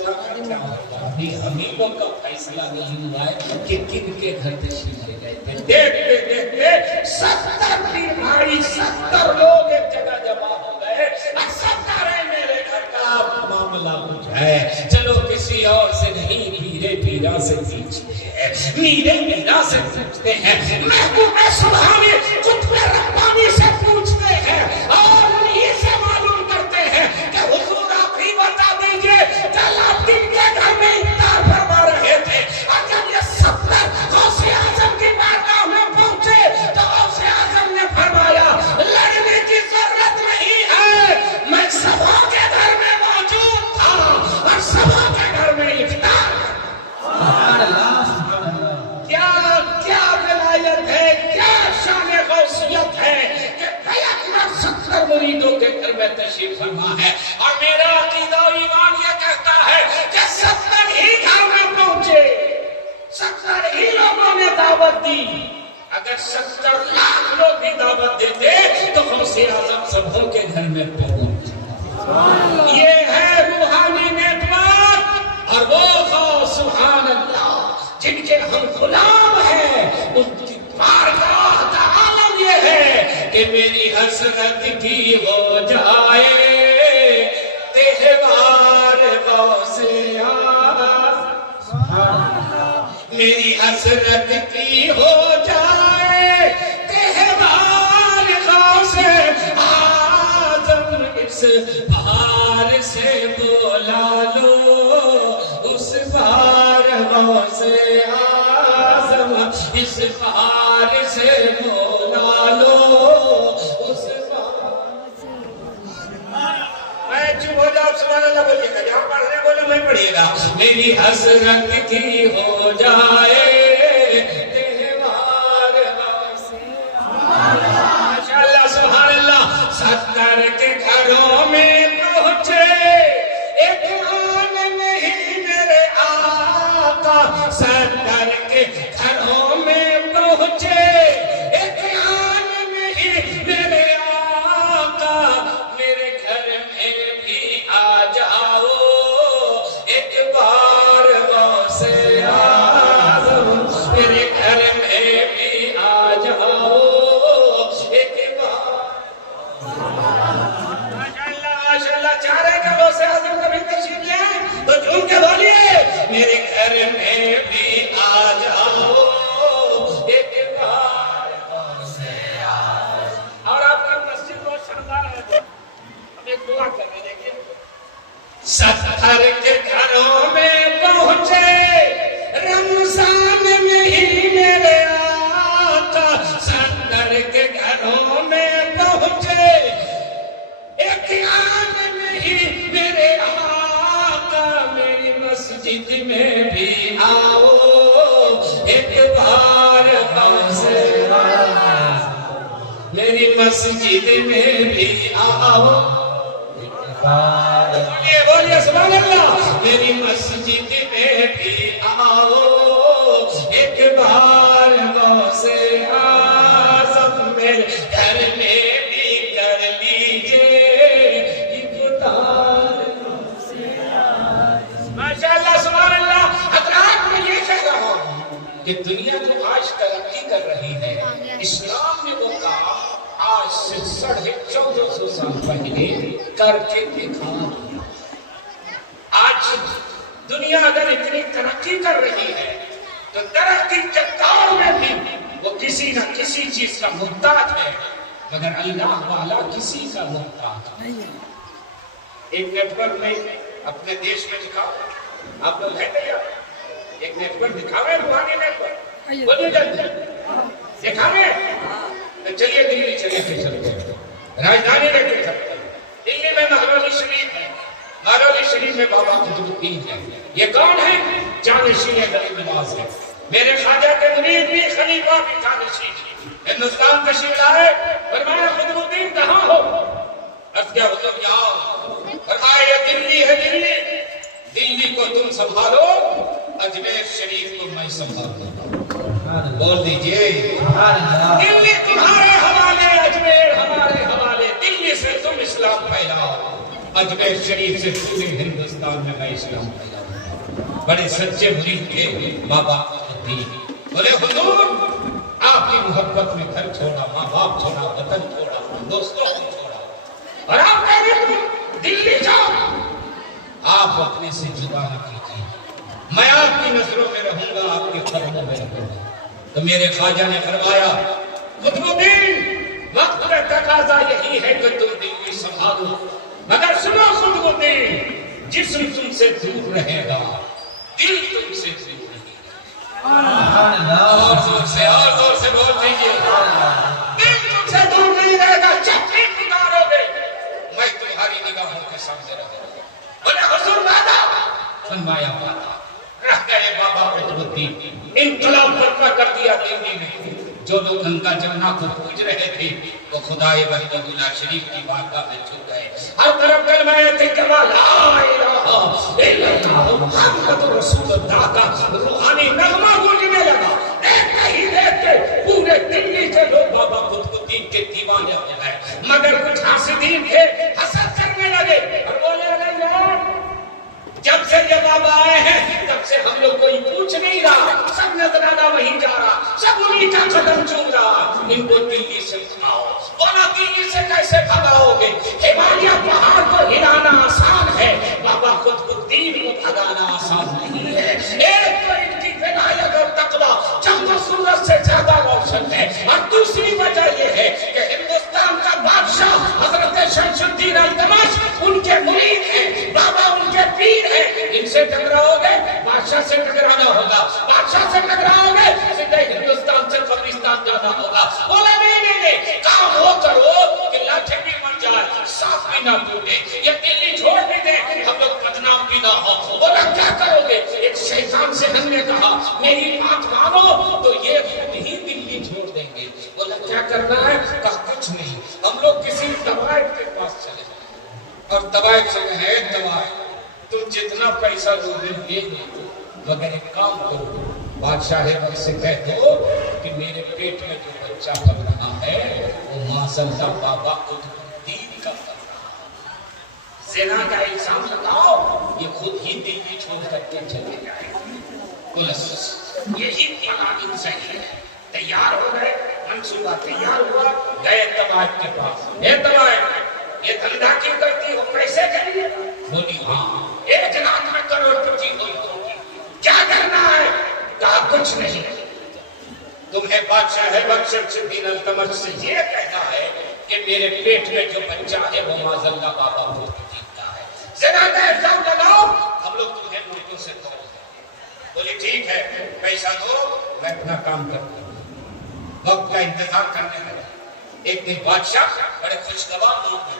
فیصلہ کا کیا ہوگا؟ ابھی حمیدوں کا فیصلہ نہیں ہوا ہے کہ کن کے گھر تشریف لے گئے تھے. دیکھتے دیکھتے 70 بیماری 70 لوگ ایک جگہ جمع ہو گئے. سب کہہ رہے میرے گھر کا معاملہ کچھ ہے. چلو کسی اور سے نہیں پیرے پیرا سے پوچھتے ہیں, میرے میرا سے پوچھتے ہیں, محبوب سبحانی قطب ربانی سے پوچھتے ہیں, اور انہیں سے معلوم کرتے ہیں کہ حضور آپ ہی بتا دیجئے کل آپ کن کے گھر میں افطار فرما رہے تھے. اور جب یہ 70 غوث اعظم کی بارگاہ میں پہنچے تو غوث اعظم نے فرمایا لڑنے کی ضرورت نہیں ہے, میں سبھا کے گھر میں موجود تھا اور سبھا کے گھر میں افطار. کیا کیا ولایت ہے, کیا شان غوثیت ہے کہ بیک میں 70 مریدوں کے گھر میں تشریف فرما ہے. اور میرا عقیدہ و ایمان یہ کہتا ہے کہ 70 ہی گھر میں پہنچے, 70 ہی لوگوں نے دعوت دی. اگر 70 لاکھ لوگ بھی دعوت دیتے تو غوث اعظم سبھوں کے گھر میں پہنچ. یہ ہے روحانی نیٹورک, اور وہ غوث سبحان اللہ جن کے ہم غلام ہیں ان کی بارگاہ کا عالم یہ ہے کہ میری حسرت کی ہو جائے تہوار غوث اعظم, میری حسرت کی ہو جائے تہوار غوث اعظم. اس بہار سے بولا لو اس بار غوث اعظم, اس بہار سے بولا لو اس بار. میں چپ ہو جاؤ, سبحان اللہ بولیے گا, جہاں پڑھنے بولے میں پڑھیے گا. میری حسرت کی ہو جائے تہوار غوث اعظم. ماشاءاللہ سبحان اللہ. 70 کے گھروں میں پہنچے ایک آن نہیں میرے آقا, 70 کے گھروں میں پہنچے ایک آن نہیں میرے آقا. میرے گھر میں بھی آ جاؤ ایک بار غوث اعظم, میرے گھر میں بھی آ جاؤ ایک بار. ماشاءاللہ چاہ رہے کہ غوث اعظم کبھی تشریف لے آئیں تو جھوم کے بولیے میرے گھر میں بھی آ جاؤ ایک بار غوث اعظم. اور آپ کا مسجد بہت شاندار ہے, ہم ایک دعا کر رہے ہیں. دیکھیں 70 کے گھروں میں پہنچے رمضان میں ہی میرے آقا, 70 کے گھروں میں پہنچے ایک آن نہیں میرے آقا. میری مسجد میں بھی آؤ ایک بار غوث اعظم, میری مسجد میں بھی آؤ ایک بار. بولیے سبحان اللہ. میری مسجد میں بھی آؤ ایک بار غوث اعظم, میرے گھر میں بھی کر لیجئے افطار غوث اعظم. ماشاءاللہ سبحان اللہ. حضرات میں یہ کہہ رہا ہوں کہ دنیا جو آج ترقی کر رہی ہے, اسلام نے وہ کام آج سے 1450 سال پہلے کر کے دکھا دیا. آج دنیا اگر اتنی ترقی کر رہی ہے تو ترقی کے دور میں بھی وہ کسی نہ کسی چیز کا محتاج ہے, مگر اللہ والا کسی کا محتاج نہیں ہے. ایک نیٹ ورک میں اپنے دیش میں دکھاؤ, آپ لوگ ہیں تیار, ایک نیٹ ورک دکھاوے روحانی نیٹ ورک, بولیے جلدی دکھاوے. چلیے دلی چلیے چلتے راجدھانی رکھتے ہیں. دلی میں مہرولی شریف ہے, مہرولی شریف میں بابا قطب الدین ہے. یہ کون ہے؟ جانشین غریب نواز ہے. میرے خواجہ کے مرید بھی خلیفہ بھی جانشین ہندوستان تشریف لائے. فرمایا قطب الدین کہاں ہو؟ عرض کیا حضور یہاں. فرمایا یہ دلی ہے, دلی, دلی کو تم سنبھالو, اجمیر شریف کو میں سنبھالوں گا. بول دیجئے دلی تمہارے حوالے, اجمیر ہمارے حوالے. دلی سے تم اسلام پھیلاؤ, اجمیر شریف سے پورے ہندوستان میں اسلام پھیلا ہوں۔ بڑے سچے مرید تھے بابا الدین۔ بولے حضور آپ کی محبت میں گھر چھوڑا، ماں باپ چھوڑا، وطن چھوڑا، دوستوں کو چھوڑا، اور آپ کہہ رہے دلی جاؤ۔ آپ اپنے سے جدا نہ کیجیے، میں آپ کی نظروں میں رہوں گا، آپ کے قدموں میں رہوں گا۔ تو میرے خواجہ نے فرمایا قطب الدین وقت کا تقاضا یہی ہے کہ تم دلی سنبھالو، مگر سنو قطب الدین جسم تم سے دور رہے گا، دل تم سے دور رہے گا۔ اور زور سے بول دیجیے، دل تم سے دور نہیں رہے گا، جب بھی پکارو گے میں تمہاری نگاہوں کے سامنے رہوں گا۔ بولے حضور وعدہ؟ فرمایا وعدہ۔ رہ گئے بابا قطب الدین، انقلاب برپا کر دیا دلی نے۔ جو لوگ گنگا جمنا کو پوج رہے تھے وہ خدائے وحدہ لا شریف کی بارگاہ میں جھک گئے۔ ہر طرف کلمہ تکبیر لا الہ الا اللہ محمد رسول اللہ کا روحانی نغمہ گونجنے لگا۔ ایک ہی دیکھ کے پورے دلی کے لوگ بابا قطب الدین کے دیوانے ہو گئے، مگر کچھ حاسدین تھے حسد کرنے لگے اور بولے لگے یار جب سے یہ بابا آئے ہیں تب سے ہم لوگ کوئی پوچھ نہیں رہا، سب نظرانہ وہیں جا رہا، سب انہیں کا قدم چوم رہا، ان کو دلی سے اٹھاؤ۔ بولا دلی سے کیسے بھگاؤ گے؟ ہمالیہ پہاڑ کو ہلانا آسان ہے، بابا قطب الدین کو بھگانا آسان نہیں ہے۔ ایک تو ان کی ولایت اور تقویٰ چند و سورج سے زیادہ روشن ہے، اور دوسری وجہ یہ ہے کہ ہندوستان کا بادشاہ حضرت شمس الدین التمش ان کے مرید ہیں، بابا ان کے پیر ہیں۔ ان سے ٹکراؤ گے بادشاہ سے ٹکرانا ہوگا، بادشاہ سے ٹکراؤ گے سیدھے ہندوستان سے قبرستان جانا ہوگا۔ بولا نہیں کام ہو کرو کہ لاٹھی بھی مر جائے، سانپ بھی نہ ٹوٹے، یہ دلی چھوڑ بھی دے ہم لوگ بدنام بھی نہ ہو۔ بولا کیا کرو گے؟ ایک شیطان سے ہم نے کہا میری بات مانو تو یہ خود ہی دلی چھوڑ دیں گے۔ بولا کیا کرنا ہے؟ کہا کچھ نہیں، ہم لوگ کسی طوائف کے پاس چلے جائیں اور طوائف سے کہیں طوائف تم جتنا پیسہ دو دے دے مگر ایک کام کرو، بادشاہ وقت سے کہہ دو کہ میرے پیٹ میں جو بچہ پل رہا ہے وہ ماذاللہ بابا قطب الدین کا پل رہا ہے، زنا کا الزام لگاؤ یہ خود ہی دلی چھوڑ کر کے چلے جائے۔ یہی پلان صحیح ہے۔ تیار ہو گئے، منصوبہ تیار ہوا، گئے طوائف کے پاس۔ اے طوائف یہ دھندا کیوں کرتی ہو، پیسے کے لیے؟ بولی ہاں۔ 1,00,000 کروڑ پوچی ہوئی ہوگی، کیا کرنا ہے؟ کہا کچھ نہیں، تمہیں بادشاہ وقت شمس الدین التمش سے یہ کہنا ہے کہ میرے پیٹ میں جو بچہ ہے وہ معاذاللہ بابا قطب الدین کا ہے، زنا کا الزام لگاؤ ہم لوگ تمہیں ملکوں سے توڑ دیں گے۔ بولی ٹھیک ہے پیسہ دو میں اپنا کام کرتا ہوں۔ وقت کا انتظار کرنے لگا۔ ایک دن بادشاہ بڑے خوشگوار موڈ میں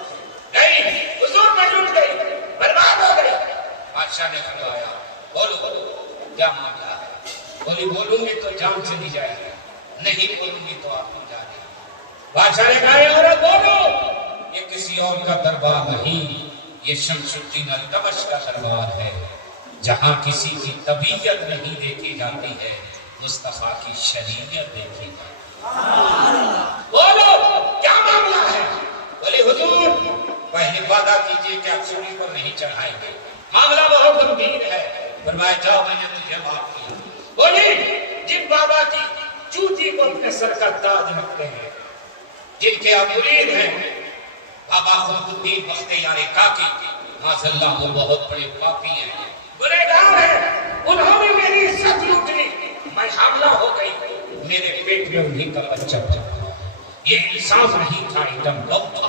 نہیں حضور میں لوٹ گئی، برباد ہو گئی۔ بادشاہ نے فرمایا بولو کیا معاملہ ہے؟ بولی بولوں گی تو جان چلی جائے گی، نہیں بولوں گی تو آپ کو جائے گی۔ بادشاہ نے کہا عورت بولو، یہ کسی اور کا دربار نہیں، یہ شمس الدین التمش کا دربار ہے، جہاں کسی کی طبیعت نہیں دیکھی جاتی ہے مصطفیٰ کی شریعت دیکھی جاتی ہے۔ بولو کیا معاملہ ہے؟ بولے حضور پہلے وعدہ کیجئے کہ آپ سوری پر نہیں چڑھائیں گے، معاملہ بہت گمبھیر ہے۔ فرمایا جاؤ میں نے تجھے معاف کیا۔ بولی جن بابا کی چوٹی کو اپنے سر کا تاج رکھتے ہیں، جن کے آپ مرید ہیں بابا قطب الدین بختیار کاکی، ماشاءاللہ وہ بہت بڑے پاپی ہیں، گنہگار ہیں، انہوں نے میری عزت لوٹ لی، میں حاملہ ہو گئی، میرے پیٹ میں انہیں کا بچہ تھا۔ یہ انصاف نہیں تھا، ایٹم بم تھا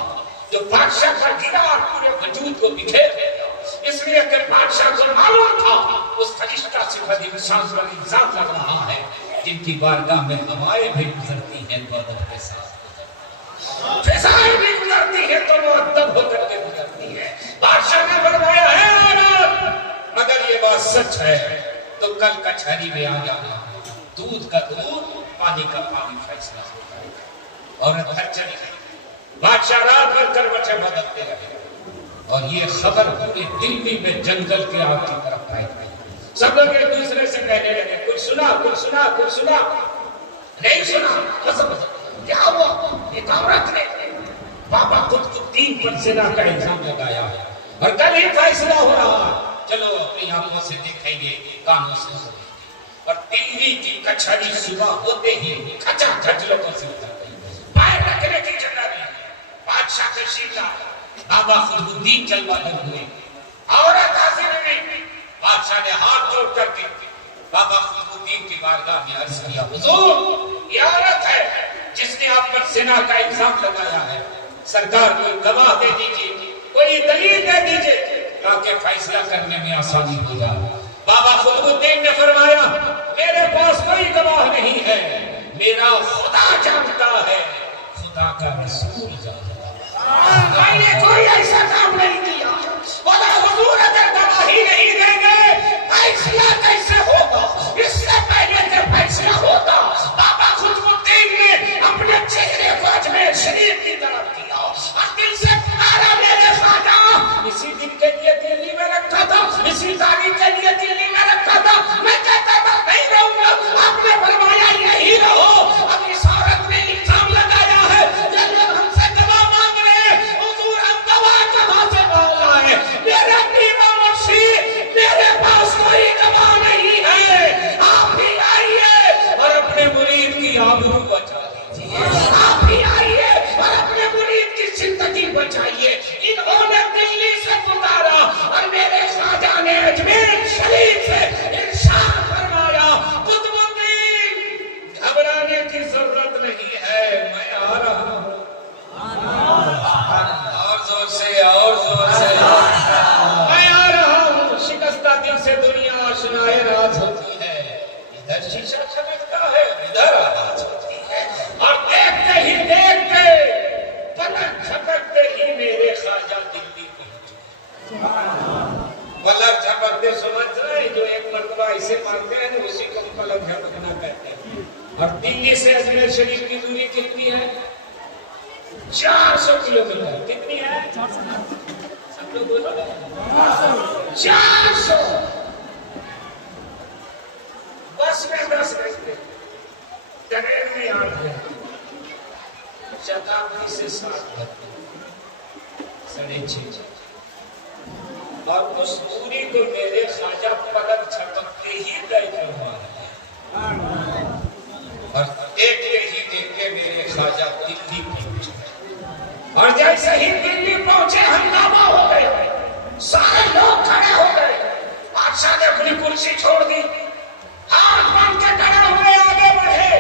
جو بادشاہ کا گرا اور پورے وجود کو بکھیر دیا، اس لیے کہ بادشاہ کو معلوم تھا اس فرشتہ صفت انسان پر الزام لگ رہا ہے، جن کی بارگاہ میں ہوائیں بھی گزرتی ہیں تو ادب کے ساتھ، فضائیں بھی گزرتی ہیں تو وہ ادب ہو کر کے گزرتی ہے۔ بادشاہ نے فرمایا ہے عورت اگر یہ بات سچ ہے تو کل کچہری میں آ جانا، دودھ کا دودھ پانی کا پانی فیصلہ ہو جائے گا۔ عورت گھر چلی گئی، بادشاہ رات بھر کروٹیں بدلتے رہے اور یہ خبر پوری دلی میں جنگل کے آگ کی طرف پھیل گئی۔ سب لوگ ایک دوسرے سے کہنے لگے کچھ سنا کچھ سنا کچھ سنا، نہیں سنا، قسم کیا ہوا؟ ایک عورت نے بابا قطب الدین پر زنا کا الزام لگایا، اور کل ہی فیصلہ ہو رہا، چلو اپنی آنکھوں سے دیکھیں گے، کانوں سے سنیں گے۔ اور دلی کی کچہری صبح ہوتے ہی کھچا کھچ لوگوں سے اتر گئی، پائے رکھنے کی جگہ نہیں۔ بادشاہ تشریف لائے، بابا قطب الدین جلوہ گر ہوئے، عورت حاضر ہوئی۔ بادشاہ نے ہاتھ جوڑ کر کے بابا قطب الدین کی بارگاہ میں عرض کیا، حضور یہ عورت ہے جس نے آپ پر زنا کا الزام لگایا ہے، سرکار کوئی گواہ دے دیجیے، کوئی دلیل دے دیجیے تاکہ فیصلہ کرنے میں آسانی ہو جائے۔ بابا قطب الدین نے فرمایا، میرے پاس کوئی گواہ نہیں ہے، میرا خدا جانتا ہے، خدا کا رسول جانتا ہے، میں نے کوئی ایسا کام نہیں کیا۔ بولا حضور اگر گواہی نہیں دیں گے فیصلہ کیسے ہوگا؟ اس سے پہلے کہ فیصلہ ہوتا بابا قطب الدین نے اپنے چہرے کو اجمیر شریف کی طرف کیا اور دل سے پکارا، میرے خواجہ اسی دن کے لیے دلی میں رکھا تھا، اسی تاریخ کے لیے دلی میں رکھا تھا، میں کہتا تھا نہیں رہوں گا، آپ نے فرمایا یہی رہو۔ اب اس عورت نے الزام لگایا ہے کہ لوگ ہم سے گواہ مانگ رہے ہیں، حضور ہم گواہ کہاں سے مانگ رہے ہیں؟ میرے بیوہ مرشد میرے پاس کوئی گواہ نہیں ہے، آپ ہی آئیے اور اپنے مرید کی آبرو بچا دیجیے، آپ ہی آئیے اور اپنے مرید کی زندگی بچائیے۔ انہوں نے دلی سے پکارا اور میرے خواجہ نے اجمیر شریف سے ارشاد فرمایا، قطب الدین گھبرانے کی ضرورت نہیں ہے، میں آ رہا ہوں۔ اور زور سے، اور زور سے، میں آ رہا ہوں۔ شکستہ دل سے دنیا آشنائے راز ہوتی ہے، ادھر شیشہ چمکتا ہے، ادھر آواز ہوتی ہے، اور دیکھتے ہی دیکھتے پلک جھپکتے ہی میرے خواجہ دلی پہنچ گئے۔ پلک جھپکتے سمجھ رہے جو ایک مرتبہ اسے مانتے ہیں اسی کو پلک جھپکنا کہتے ہیں۔ اور دلی سے اجمیر شریف کی دوری کتنی ہے؟ 400 کلومیٹر۔ کتنی ہے؟ سب لوگ بولو 400۔ بس میں 10 گھنٹے، ٹرین میں 8 گھنٹے، شتابدی سے 7 گھنٹے، 6.5۔ اور اس دوری کو میرے خواجہ پلک جھپکتے ہی طے کروا رہے ہیں، اور دیکھتے ہی دیکھتے میرے خواجہ دلی پہنچے۔ اور جیسے ہی دلی پہنچے ہنگامہ ہو گئے، سارے لوگ کھڑے ہو گئے۔ بادشاہ نے اپنی کرسی چھوڑ دی، ہاتھ باندھ کے کھڑے ہوئے، آگے بڑھے،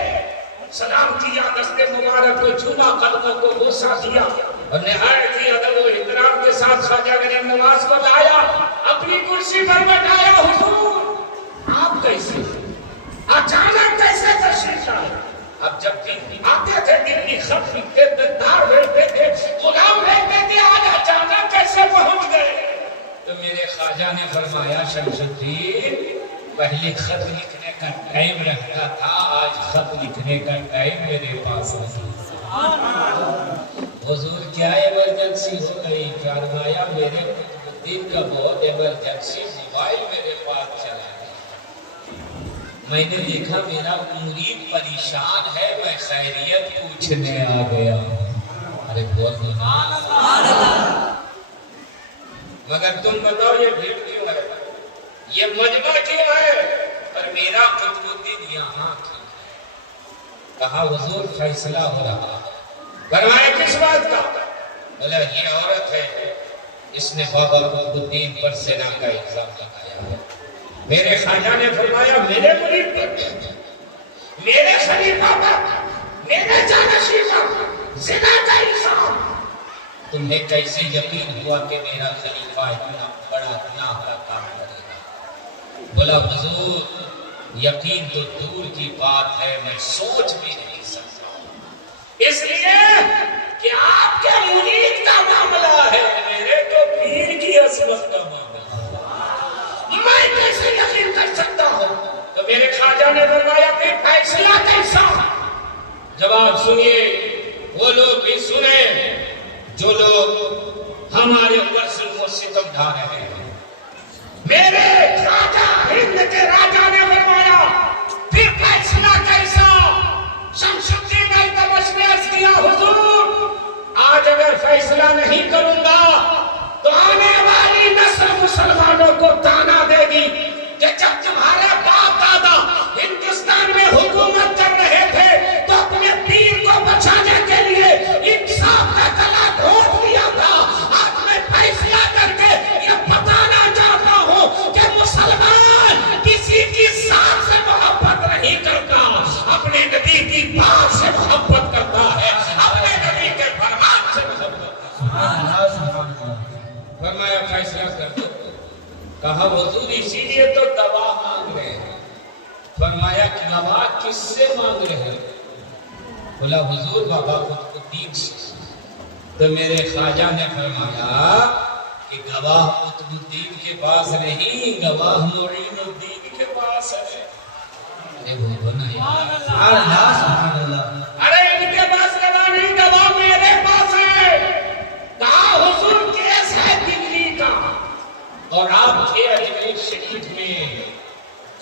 سلام کیا، دست مبارک کو چھونا، قدموں کو بوسہ دیا، اور نہایت ہی ادب و احترام کے ساتھ خواجہ غریب نواز کو لایا، اپنی کرسی پر بٹھایا۔ حضور آپ کیسے اچانک کیسے تشریف لائے؟ اب جب بھی آتے تھے دلی خط لکھتے تھے، دار بھیجتے تھے، غلام بھیجتے تھے، آج اچانک کیسے پہنچ گئے؟ تو میرے خواجہ نے فرمایا، شمس الدین پہلے خط لکھنے کا ٹائم رکھتا تھا، آج خط لکھنے کا ٹائم میرے پاس ہے۔ حضور کیا ایمرجنسی ہو گئی؟ فرمایا میرے قطب الدین کا بہت ایمرجنسی، موبائل میرے پاس چلا گیا، میں نے دیکھا میرا مرید پریشان ہے، میں خیریت پوچھنے آ گیا۔ ارے بہت مگر تم بتاؤ یہ بھیڑ کیوں ہے، یہ مجمع کیوں ہے، اور میرا قطب الدین یہاں کیوں ہے؟ کہا حضور فیصلہ ہو رہا۔ فرمایا کس بات کا؟ بولا یہ عورت ہے، اس نے بابا قطب الدین پر زنا کا الزام لگایا ہے۔ میرے خواجہ نے فرمایا میرے مرید پر، میرے خلیفہ پر، میرے جانشین پر زنا کا الزام، تمہیں کیسے یقین ہوا کہ میرا خلیفہ اتنا بڑا گناہ کا کام کرے گا؟ بولا حضور یقین تو دور کی بات ہے، میں سوچ بھی نہیں سکتا، اس لیے کہ آپ کے مرید کا معاملہ ہے، میرے تو پیر کی عصمت کا معاملہ ہے، میں کیسے یقین کر سکتا ہوں؟ تو میرے خواجہ نے فرمایا کہ فیصلہ کیسا؟ جواب سنیے، وہ لوگ بھی سنیں جو لوگ ہمارے اوپر ظلم و ستم ڈھا رہے ہیں۔ میرے خواجہ ہند کے راجا نے فرمایا پھر فیصلہ کیسا؟ شمس الدین التمش نے عرض کیا حضور آج اگر فیصلہ نہیں کروں گا تو آنے والے نبی کی بات سے محبت کرتا ہے، اپنے نبی کے فرمان سے محبت کرتا ہے۔ فرمایا فیصلہ کر دو۔ کہا حضور اسی لیے تو گواہ مانگ رہے ہیں۔ فرمایا کہ گواہ کس سے مانگ رہے ہیں؟ بولا حضور بابا قطب الدین سے۔ تو میرے خواجہ نے فرمایا کہ گواہ قطب الدین کے پاس نہیں، گواہ معین الدین کے پاس ہے۔ ارے بھولو نا یار، ارے ان کے پاس گواہ نہیں، گواہ میرے پاس ہے۔ کہا حضور کیس ہے دلی کا، اور آپ تھے اجمیر شریف میں،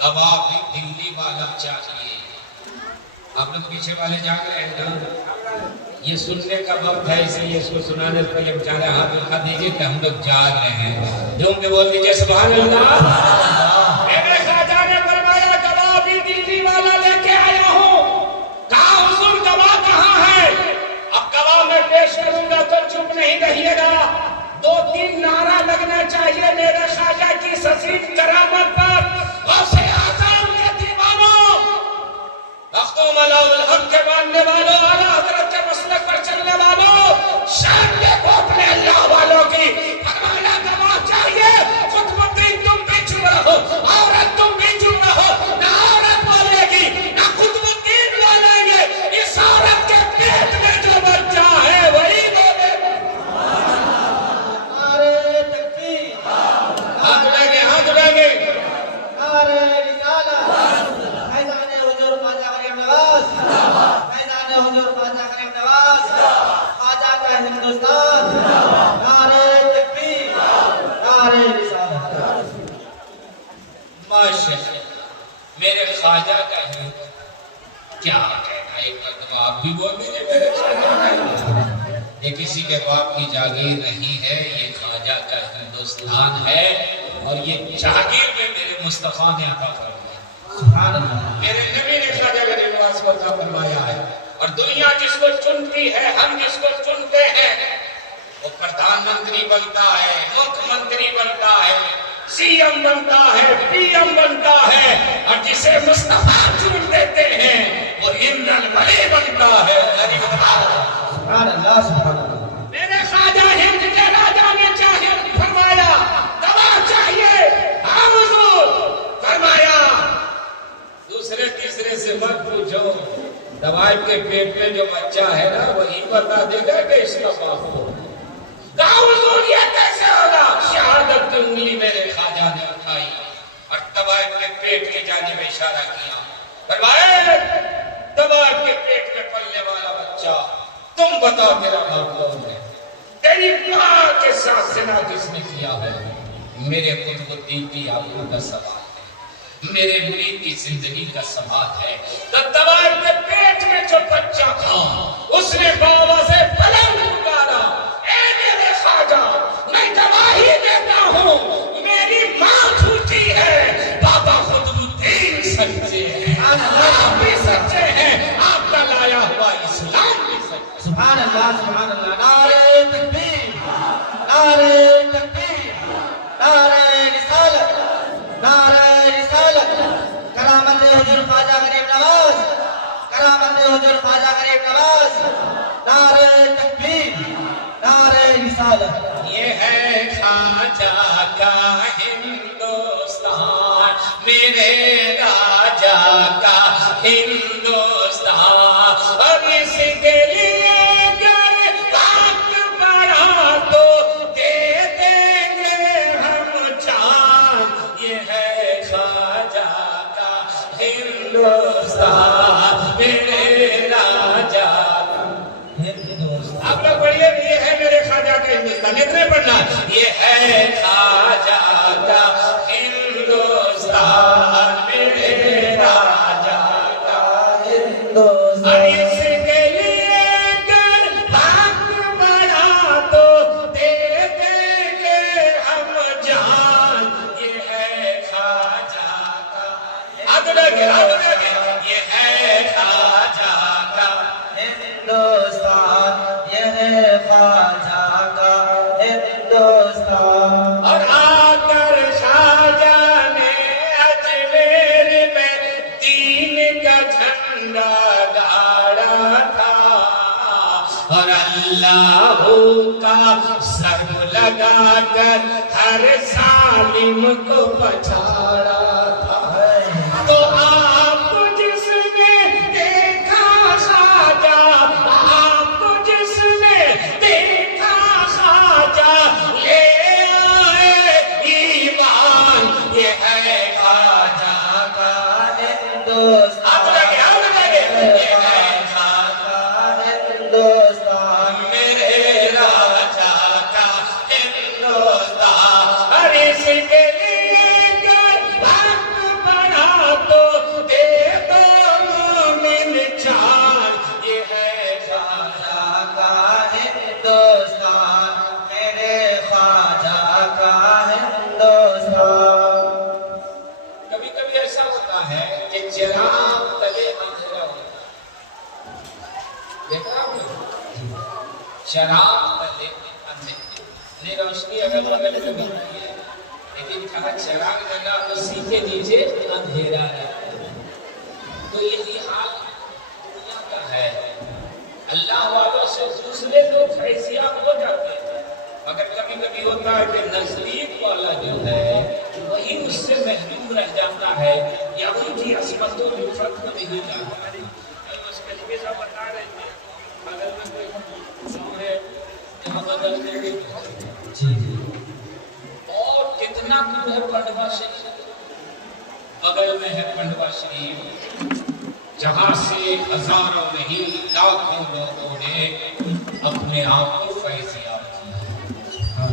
گواہ بھی دلی والا چاہیے۔ آپ لوگ پیچھے والے جاگ رہے ہیں نا، یہ سننے کا وقت ہے، اس لیے اس کو سنانے سے پہلے بیچارے ہاتھ اٹھا دیجیے کہ ہم لوگ جاگ رہے ہیں۔ جھوم کے بول دیجیے سبحان اللہ۔ میرے خواجہ نے فرمایا گواہ بھی دلی والا لے کے آیا ہوں۔ کہا حضور گواہ کہاں ہے؟ اب گواہ میں پیش کروں گا تو چپ نہیں رہیے گا، 2-3 نعرہ لگنا چاہیے میرے خواجہ کی سسیف کرامت پر۔ غوث اعظم کے دیوانوں، مختوم علاء الحق کے ماننے والوں، اعلیٰ حضرت کے مسلک پر چلنے والوں، شان کے گھوٹنے اللہ والوں کی، فرمایا گواہ چاہیے۔ قطب الدین تم بھی چپ رہو، عورت تم بھی چپ رہو، نہ عورت بولے گی نہ قطب الدین بولیں گے، اس عورت کے پیٹ میں جو بچہ ہے وہی بولے گا۔ نعرہ تکبیر، ہاتھ اٹھائیں گے، ہاتھ اٹھائیں گے۔ نعرہ رسالت، فیضان حضور خواجہ غریب نواز، فیضان حضور خواجہ غریب نواز، خواجہ کا ہندوستان، نعرہ تکبیر، نعرہ رسالت۔ ماشاءاللہ، میرے خواجہ کا ہے کیا کہنا، ایک مرتبہ آپ بھی بول دیجیے میرے خواجہ کا ہے۔ یہ کسی کے باپ کی جاگیر نہیں ہے، یہ خواجہ کا ہندوستان ہے، اور یہ جاگیر میں میرے مصطفیٰ نے عطا فرمایا۔ میرے نبی نے خواجہ غریب نواز کو عطا فرمایا ہے، اور دنیا جس کو چنتی ہے، ہم جس کو چنتے ہیں، وہ پردھان منتری بنتا ہے، مکھ منتری بنتا ہے، سی ایم بنتا ہے، پی ایم بنتا ہے، اور جسے مصطفیٰ چن دیتے ہیں وہ ہند الولی بنتا ہے۔ سبحان اللہ، سبحان اللہ۔ میرے خواجہ ہند کے راجہ نے چاہے فرمایا گواہ چاہیے، ہاں حضور۔ فرمایا دوسرے تیسرے سے مت پوچھو، دوائی کے پیٹ میں جو بچہ ہے نا وہی بتا دے گا کہ اس کا باپ ہو۔ کہا حضور یہ کیسے ہوگا؟ شہادت کی انگلی میرے خواجہ نے اٹھائی اور طوائف کے پیٹ کی جانب اشارہ کیا۔ فرمایا طوائف کے پیٹ میں پلنے والا بچہ، تم بتاؤ میرا باپ کون ہے؟ تیری ماں کے ساتھ زنا کس نے کیا ہے؟ میرے قطب الدین کی آبرو کا سوال ہے، میرے مرید کی زندگی کا سوال ہے۔ تو طوائف کے پیٹ میں جو بچہ تھا اس نے بابا سے بلند پکارا، اے میرے خواجہ میں گواہی دیتا ہوں، میری ماں جھوٹی ہے، بابا قطب الدین سچے ہیں، آپ بھی سچے ہیں، آپ کا لایا ہوا اسلام بھی سچا ہے۔ سبحان اللہ، سبحان اللہ۔ نعرہ تکبیر، نعرہ تکبیر، نعرہ رسالت، نعرہ رسالت۔ کرامت حضور خواجہ غریب نواز، کرامت حضور خواجہ غریب نواز، نعرہ تکبیر، نعرہ رسالت۔ یہ ہے خواجہ کا ہندوستان، میرے راجہ کا ہندوستان، اور اس کے لیے اگر وقت بڑھا تو دے دیں گے ہم جان۔ یہ ہے خواجہ کا ہندوستان، میرے راجہ کا ہندوستان۔ آپ لوگ پڑھیے، یہ ہے میرے خواجہ کا ہندوستان، اتنے پڑھنا، یہ ہے خواجہ کا ہندوستان، میرے راجہ کا ہندوستان، اور اس کے لیے اگر وقت بڑھا تو دے دیں گے ہم جان۔ یہ ہے خواجہ کا، آگے لگے، یہ ہے خواجہ کا ہندوستان، یہ ہے خواجہ کا ہندوستان۔ اور آ کر خواجہ نے اجمیر میں دین کا جھنڈا گاڑا۔ اور اللہ کا ضرب لگا کر ہر ظالم کو پچھاڑا تھا تو آپ کو جس نے دیکھا خواجہ آپ کو جس نے دیکھا خواجہ لے آئے ایمان یہ ہے خواجہ کا ہندوستان شراب نے روشنی اگر بغل میں بھی ہے لیکن کہا چراغ لگا اسی کے نیچے اندھیرا ہے تو یہی حال دنیا کا ہے اللہ والوں سے دوسرے لوگ حیثیت ہو جاتے ہیں مگر کبھی کبھی ہوتا ہے کہ نزدیک والا جو ہے وہی اس سے محروم رہ جاتا ہے یا ان کی عصمتوں میں فرق نہیں جاتا ہے اس کے لیے صاحب بتا رہے تھے اگر میں کوئی اور کتنا دور ہے پنڈوا شریف بغل میں ہے پنڈوا شریف جہاں سے ہزاروں نہیں لاکھوں لوگوں نے اپنے آپ کو فیض یاب کیا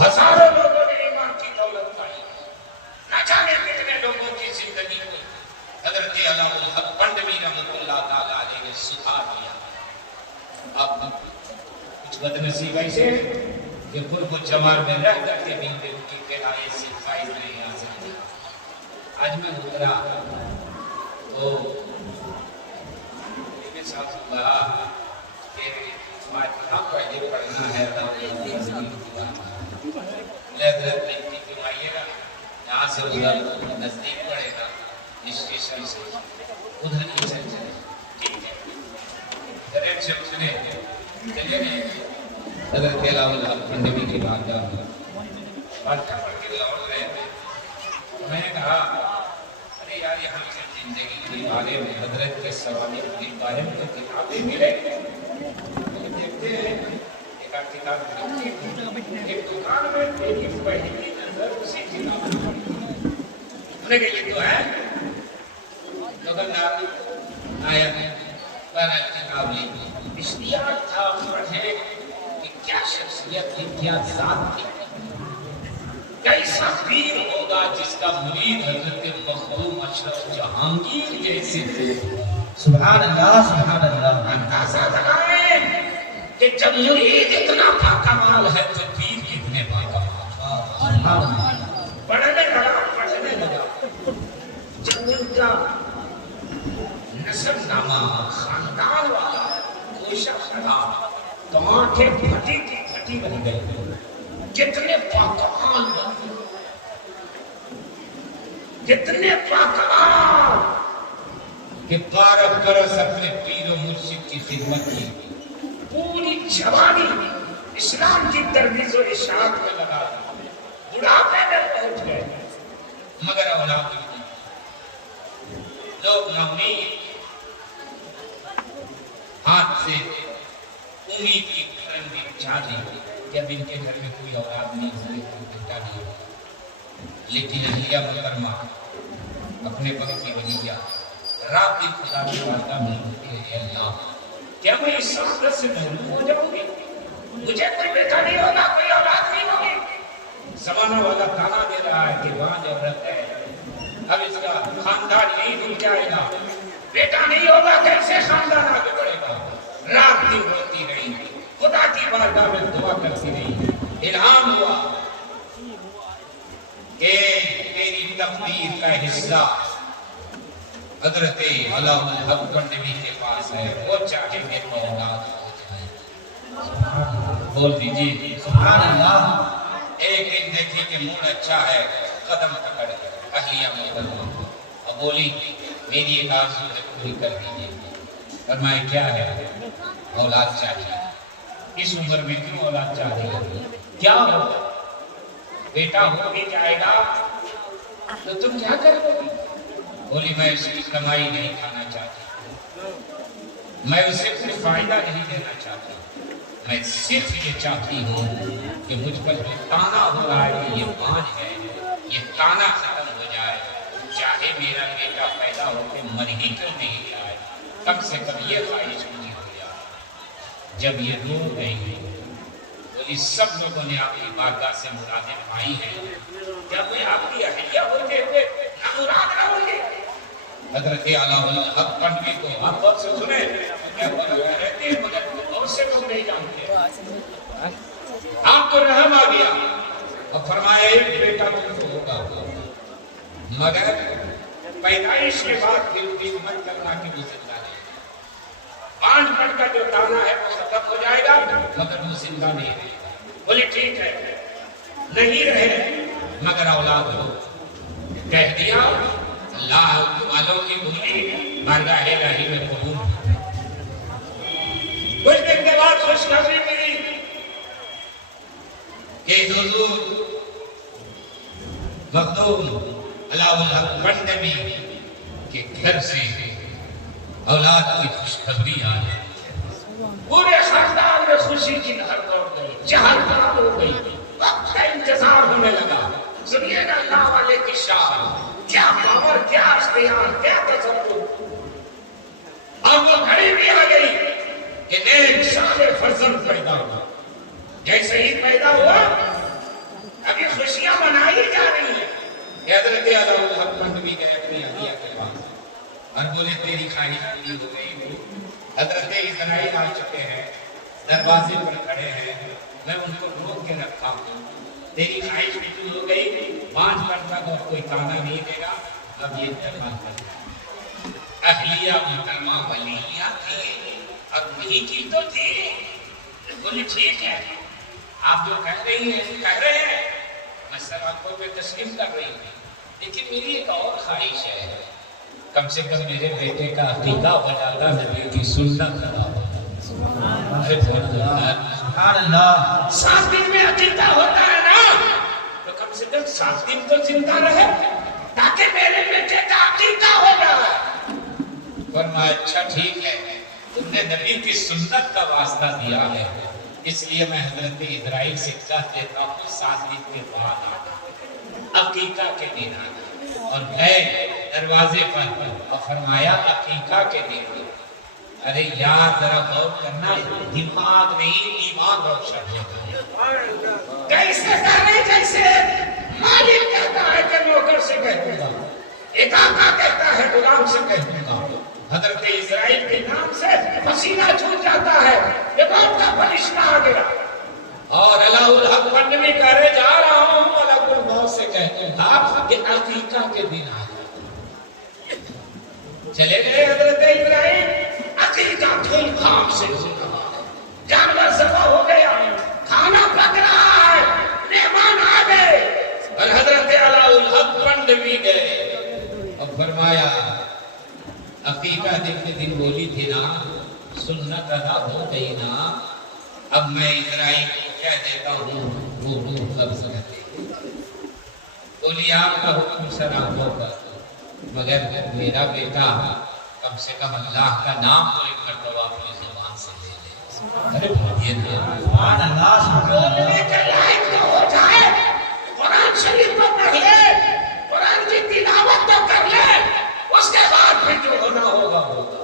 ہزاروں لوگوں نے ایمان کی دولت پائی نہ جانے کتنے لوگوں کی زندگی کو حضرت علامہ الحق پنڈوی رحمۃ اللہ تعالیٰ علیہ نے سکھا دیا اب کچھ بدنصیب ایسے کہ قرب الجمال میں رہ کر کے بھی ان کی قلعے سے فائد نہیں آ سکتی آج میں اترا تو میرے ساتھ کہا کہ فاتحہ پہلے پڑھنا ہے لذت نہیں کہ آئیے گا یہاں سے ادھر نزدیک پڑے گا اسٹیشن سے ادھر ہی چل چلے ٹھیک ہے ٹرین سے اترے چلے گئے حضرت علامہ پنڈوی کی بارگاہ میں فاتحہ پڑھ کے لوٹ رہے تھے میں نے کہا ارے یار یہاں سے زندگی کے بارے میں حضرت کے سوال قائم کی کتابیں ملے دیکھتے ہیں ایک کتاب ایک دکان میں میری پہلی نظر اسی کتاب میں پڑی کہ یہ تو ہے دکاندار آیا بہرحال کتاب لی اشتیاق تھا پڑھے کہ کیا شخصیت تھی کیا ذات تھی کیسا پیر ہوگا جس کا مرید حضرت مخدوم اشرف جہانگیر جیسے تھے سبحان اللہ سبحان اللہ اندازہ لگائیں کہ جب مرید اتنا باکمال ہے تو پیر کتنے باکمال پڑھنے لگا جب ان کا نسب نامہ خاندان والا کوشش رہا تو آنکھیں پھٹی کی پھٹی بن گئی کتنے پاکمال بن کتنے پاکمال کہ 12 برس اپنے پیر و مرشد کی خدمت کی پوری جوانی اسلام کی ترویج و اشاعت میں لگا دی بڑھاپے میں پہنچ گئے مگر اولاد نہیں لوگ نامید ہاتھ سے امید کی کرن بھی چاہ دی کہ اب ان کے گھر میں کوئی اولاد نہیں ہوئی کوئی بیٹا نہیں ہوئی لیکن اہلیہ محترمہ اپنے وقت کی ولیہ رات دن خدا کی بارگاہ میں ہوتی ہے اللہ کیا میں اس سعادت سے محروم ہو جاؤں گی مجھے کوئی بیٹا نہیں ہوگا کوئی اولاد نہیں ہوگی زمانہ والا تانا دے رہا ہے کہ بانج عورت ہے اب اس کا خاندان یہی رک جائے گا بیٹا نہیں ہوگا کیسے خاندان آگے بڑھے گا رات دن روتی رہی خدا کی بارگاہ میں دعا کرتی رہی الہام ہوا کہ تیری تقدیر کا حصہ حضرت علامہ الحق پنڈوی کے پاس ہے وہ چاہے میرے اولاد ہو جائے بول دیجیے سبحان اللہ ایک دن دیکھی کہ موڈ اچھا ہے قدم پکڑ اہلیہ محترمہ اور بولی میری ایک آرزو ہے پوری کر دیجیے فرمایا کیا ہے اولاد چاہیے اس عمر میں کیوں اولاد چاہ رہی ہو؟ کیا ہو؟ بیٹا ہو بھی جائے گا تو تم کیا کرو گی؟ بولی میں اس کی کمائی نہیں کھانا چاہتی، میں اسے کوئی فائدہ نہیں دینا چاہتا، میں صرف یہ چاہتی ہوں کہ مجھ پر جو تانا ہو رہا ہے کہ یہ بانجھ ہے، یہ تانا ختم ہو جائے، چاہے میرا بیٹا پیدا ہو کے مر ہی کیوں نہیں جائے، کم سے کم یہ خواہش مجھے ہو جائے۔ جب یہ رو گئی بولی سب لوگوں نے آپ کی بارگاہ سے مرادیں پائی ہیں، جب میں آپ کی اہلیہ ہوتے ہوئے نامراد رہوں گی؟ حضرت اعلیٰ الحق پنڈوی کو آپ بہت سے سنے رہتے ہیں مگر بہت سے لوگ نہیں جانتے، آپ کو رحم آ گیا اور فرمایا ایک بیٹا تم کو ہوگا، مگر پیدائش کے بعد پھر بھی مت کرنا کہ وہ زندہ نہیں، 5 منٹ کا جو تانا ہے وہ ختم ہو جائے گا مگر وہ زندہ نہیں رہے گا۔ بولے ٹھیک ہے، نہیں رہے مگر اولاد ہو، کہہ دیا اللہ والوں کی بولی بارگاہ الہی میں قبول۔ کچھ دن کے بعد خوشخبری ملی کہ حضور مخدوم علاء الحق پنڈوی کے گھر سے اولاد کی خوشخبری آئی، پورے خاندان میں خوشی کی لہر دوڑ گئی، چہل پہل ہو گئی، وقت کا انتظار ہونے لگا۔ سنیے نا اللہ والے کی شان، کیا پاور، کیا اختیار، کیا تصور۔ اب وہ گھڑی بھی آ گئی کہ نیک صالح فرزند پیدا ہوا، جیسے ہی پیدا ہوا ابھی خوشیاں منائی جا رہی ہیں۔ حضرت اعلیٰ الحق پنڈوی گئے اپنی اہلیہ کے پاس اور بولے تیری خواہش پوری ہو گئی۔ حضرت اسرائیل آ چکے ہیں، دروازے پر کھڑے ہیں، میں ان کو روک کے رکھا ہوں، تیری خواہش بھی پوری ہو گئی، 5 منٹ تک اور کوئی تانا نہیں دے گا، اب یہ دربار کر جائے۔ اہلیہ محترمہ ولیہ تھی اور وہی کی تو تھی، بولے ٹھیک ہے آپ جو کہہ رہی ہیں کہہ رہے ہیں، میں سب آنکھوں پہ تسلیم کر رہی ہوں، لیکن میری ایک اور خواہش ہے، کم سے کم میرے بیٹے کا عقیقہ ہو جاتا، نبی کی سنت ادا ہو جاتا۔ سبحان اللہ۔ 7 دن میں عقیقہ ہوتا ہے نا، تو کم سے کم 7 دن تو زندہ رہے تاکہ میرے بیٹے کا عقیقہ ہو جائے۔ فرمایا اچھا ٹھیک ہے، تم نے نبی کی سنت کا واسطہ دیا ہے، اس لیے میں حضرت اسرائیل سے کہہ دیتا ہوں 7 دن کے بعد آنا، عقیقہ کے دن آنا۔ اور گئے دروازے پر اور فرمایا عقیقہ کے دن۔ ارے یار ذرا غور کرنا، دماغ نہیں ایمان روشن ہوگا۔ کیسے کرنے جیسے مالک کہتا ہے کہ نوکر سے کہہ دوں گا، ایک آقا کہتا ہے غلام سے کہہ دوں گا۔ حضرت اسرائیل کے نام سے پسینہ چھوٹ جاتا ہے، یہ بات کا فرشتہ آ گیا اور علاء الحق پنڈوی کرے جا رہا ہوں، ملک الموت سے کہہ دوں گا کہ عقیقہ کے دن آ جائے۔ چلے گئے حضرت اسرائیل، عقیقہ دھوم دھام سے ہوا، جانور ذبح ہو گیا، کھانا پک رہا ہے، مہمان آ گئے اور حضرت علاء الحق پنڈوی گئے اور فرمایا عقیقہ دن کے دن بولی تھی نا، سنت ادا ہو گئی نا، اب میں اسرائیل کو کہہ دیتا ہوں وہ روح قبض کر لے۔ بولی آپ کا حکم سلام ہوگا، مگر میرا بیٹا کم سے کم اللہ کا نام تو ایک مرتبہ اپنی زبان سے لے لے۔ ارے بھائیے نا، سبحان اللہ، سبحان اللہ۔ بولنے کے لائق تو ہو جائے، قرآن شریف کو پڑھ لے، قرآن کی تلاوت تو کر لے، اس کے بعد پھر جو ہونا ہوگا ہوگا۔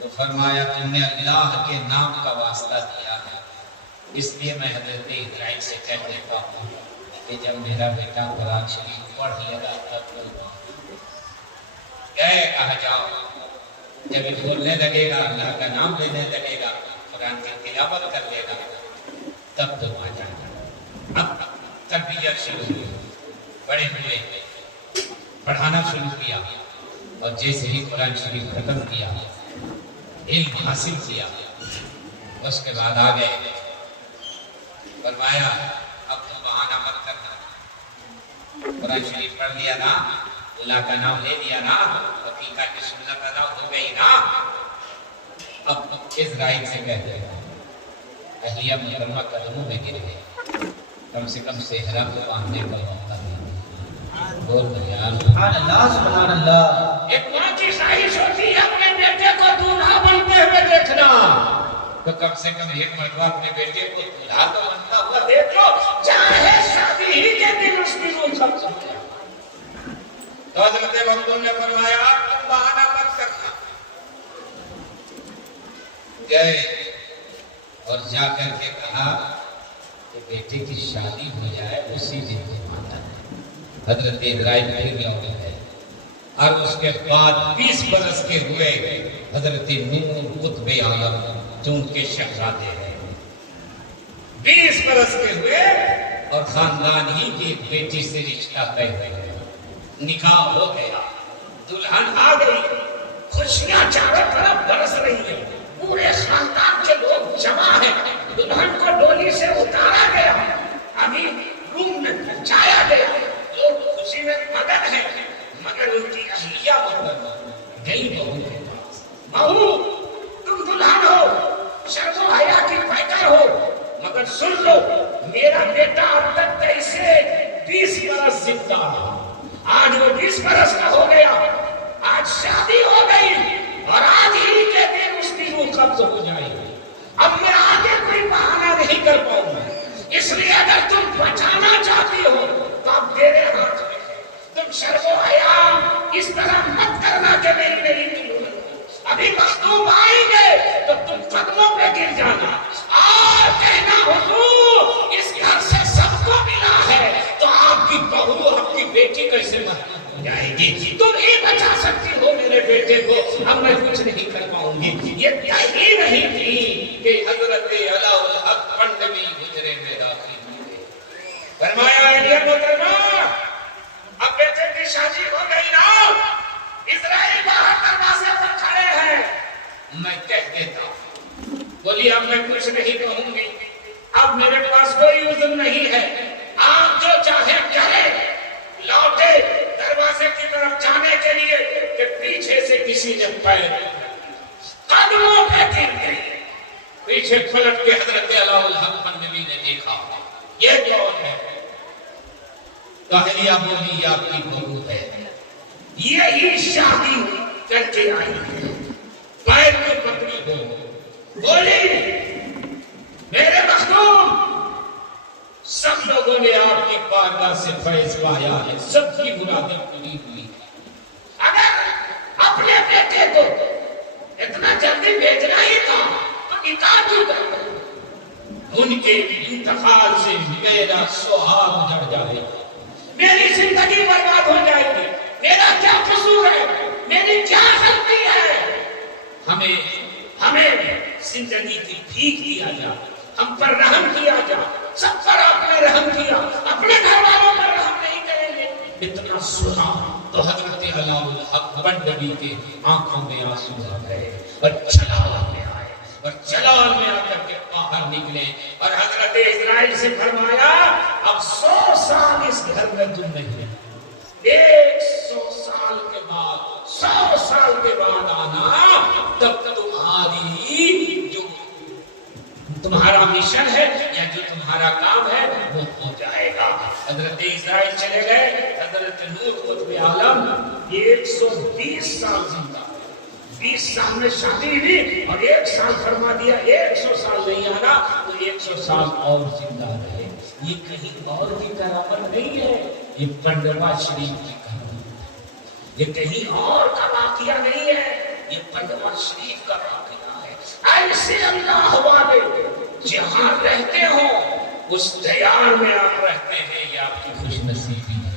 تو فرمایا تم نے اللہ کے نام کا واسطہ دیا ہے، اس لیے میں حضرت اسرائیل سے کہہ دیتا ہوں کہ جب میرا بیٹا قرآن شریف پڑھ لے گا تب تو گئے کہا جاؤ، جب یہ بولنے لگے گا، اللہ کا نام لینے لگے گا، قرآن کی تلاوت کر لے گا، تب تو آ جائے گا۔ اب تربیت شروع ہوئی، بڑے ہوئے پڑھانا شروع کیا اور جیسے ہی قرآن شریف ختم کیا، علم حاصل کیا، اس کے بعد آ گئے، فرمایا اب تم بہانہ مت کرنا، قرآن شریف پڑھ لیا نا، اللہ کا نام لے لیا نا، عقیقہ کی سنت ادا ہو گئی نا، اب اسرائیل سے کہتے ہیں اہلیہ محترمہ قدموں میں گر گئے. کم سے کم صحرا کو باندھنے کا موقع دیا. بول بھیان سبحان اللہ سبحان اللہ. ایک ماں کی خواہش ہوتی ہے اپنے بیٹے کو دولہا بنتے ہوئے دیکھنا، تو کم سے کم ایک مرتبہ اپنے بیٹے کو دولہا تو بنتا ہوا دیکھ لو، چاہے شادی ہی کے دن اس کی روح سب سمجھا. تو حضرت مخدوم نے فرمایا تم بہانہ مت کرنا. گئے اور جا کر کے کہا کہ بیٹے کی شادی ہو جائے اسی دن کے مانا. حضرت ابراہیم پھر لوٹے گئے اور اس کے بعد 20 برس کے ہوئے حضرت نوح قطب عالم جو ان کے شہزادے ہیں. 20 برس کے ہوئے اور خاندان ہی کی ایک بیٹی سے رشتہ طے ہو گیا. نکاح ہو گیا، دلہن آ گئی، خوشیاں چاروں طرف برس رہی ہیں، پورے خاندان کے لوگ جمع ہیں. دلہن کو ڈولی سے اتارا گیا، ابھی روم میں پہنچایا گیا، لوگ خوشی میں مگن ہیں. مگر ان کی اہلیہ محترمہ گئی بہو کے پاس. بہو تم دلہن ہو، شرم و حیا کی پیکر ہو، مگر سن لو میرا بیٹا اب تک کیسے 20 برس زندہ رہا، آج وہ 20 برس کا ہو گیا، آج شادی ہو گئی اور آج ہی کے دن اس کی روح قبض ہو جائے گی. اب میں آگے کوئی بہانہ نہیں کر پاؤں گا، اس لیے اگر تم بچانا چاہتی ہو تو اب تیرے ہاتھ میں ہے. تم شرم و حیا اس طرح مت کرنا کہ میری دلہن. ابھی مخدوم آئیں گے تو تم قدموں پہ گر جانا اور کہنا حضور اس گھر سے سب کو ملا ہے تو آپ کی بہو آپ کی بیٹی کیسے محروم ہو جائے گی. تم ہی بچا سکتی ہو میرے بیٹے کو، اب میں کچھ نہیں کر پاؤں گی. یہ طے ہی نہیں تھی کہ حضرت علاء الحق پنڈوی حجرے میں داخل ہوئے. فرمایا اہلیہ محترمہ اب بیٹے کی شادی ہو گئی نا، اسرائیل باہر دروازے پر کھڑے ہیں. میں کہہ دیتا بولی اب میں کچھ نہیں کہوں گی، اب میرے پاس کوئی عذر نہیں ہے، آپ جو چاہے کریں. لوٹے دروازے کی طرف جانے کے لیے کہ پیچھے سے کسی نے پیر قدموں پہ گر گئی. پیچھے پلٹ کے حضرت علاء الحق پنڈوی نے دیکھا یہ کون ہے؟ تو اہلیہ بولی یہ آپ کی بہو ہے، یہی شادی کر کے آئی ہے. پیر میں پکڑی ہو، بولی میرے مخدوم سب لوگوں نے آپ کی بارگاہ سے فیض پایا ہے، سب کی مرادیں پوری ہوئی ہیں. اگر اپنے بیٹے کو اتنا جلدی بھیجنا ہی تھا تو نکاح کیوں کرتے؟ ان کے انتقال سے میرا سہاگ اجڑ جائے گا، میری زندگی برباد ہو جائے گی. میرا کیا قصور ہے، میری کیا غلطی ہے؟ ہمیں زندگی کی بھیک دیا جا، ہم پر رحم کیا جا. سب پر آپ نے رحم کیا، اپنے گھر والوں پر رحم نہیں کریں گے. اتنا سنا تو حضرت علاء الحق پنڈوی کے آنکھوں میں آنسو آ گئے اور جلال میں آئے اور جلال میں آ کر کے باہر نکلے اور حضرت اسرائیل سے فرمایا اب 100 سال اس گھر میں تم نہیں ہے، 100 سال کے بعد 100 سال کے بعد آنا، تب تمہارا مشن ہے یا جو تمہارا کام ہے وہ ہو جائے گا. حضرت اسرائیل چلے گئے. حضرت نوح قطب عالم 120 سال زندہ، 20 سال میں شادی ہوئی اور 1 سال فرما دیا 100 سال نہیں آنا تو 100 سال اور زندہ رہے. یہ کہیں اور کی کرامت نہیں ہے، یہ پنڈوا شریف کی کرامت ہے. یہ کہیں اور کا واقعہ نہیں ہے، یہ پنڈوا شریف کا واقعہ ہے. ایسے اللہ والے جہاں رہتے ہو اس دیار میں آپ رہتے ہیں، یہ آپ کی خوش نصیبی ہے،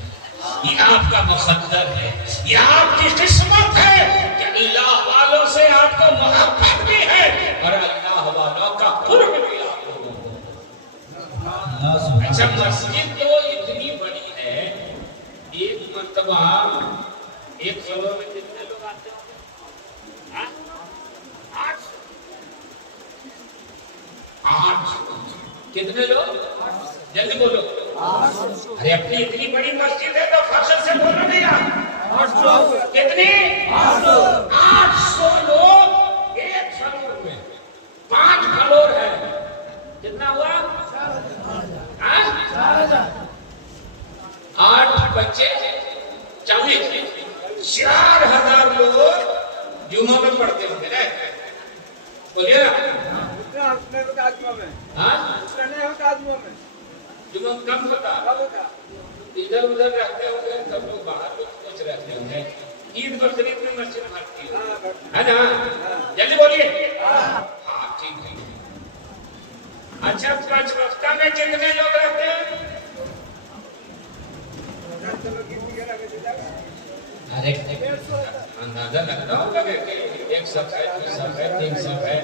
یہ آپ کا مقدر ہے، یہ آپ کی قسمت ہے کہ اللہ والوں سے آپ کو محبت بھی ہے اور اللہ والوں کا قرب بھی آپ لوگوں کو. اچھا مسجد تو اتنی بڑی ہے، ایک مرتبہ ایک فلور میں کتنے لوگ آتے ہوں گے؟ 8 کتنے لوگ؟ جلدی بولو. ارے اپنی اتنی بڑی مسجد ہے تو فخر سے بولو نہیں یار. کتنی؟ 800 لوگ ایک فلور میں. 5 فلور ہے ہوگے نا بولیے نا ہاں جمعہ کم ہوتا ادھر ادھر رہتے ہوں گے سب لوگ باہر لوگ کچھ رہتے ہوں گے عید بقرعید میں مسجد بھرتی ہے نا جلدی بولیے ہاں ٹھیک ہے اچھا 5 وقتہ میں کتنے لوگ رہتے ہیں ارے اندازہ لگتا ہوگا کہ 1 صف ہے 2 صف ہے 3 صف ہے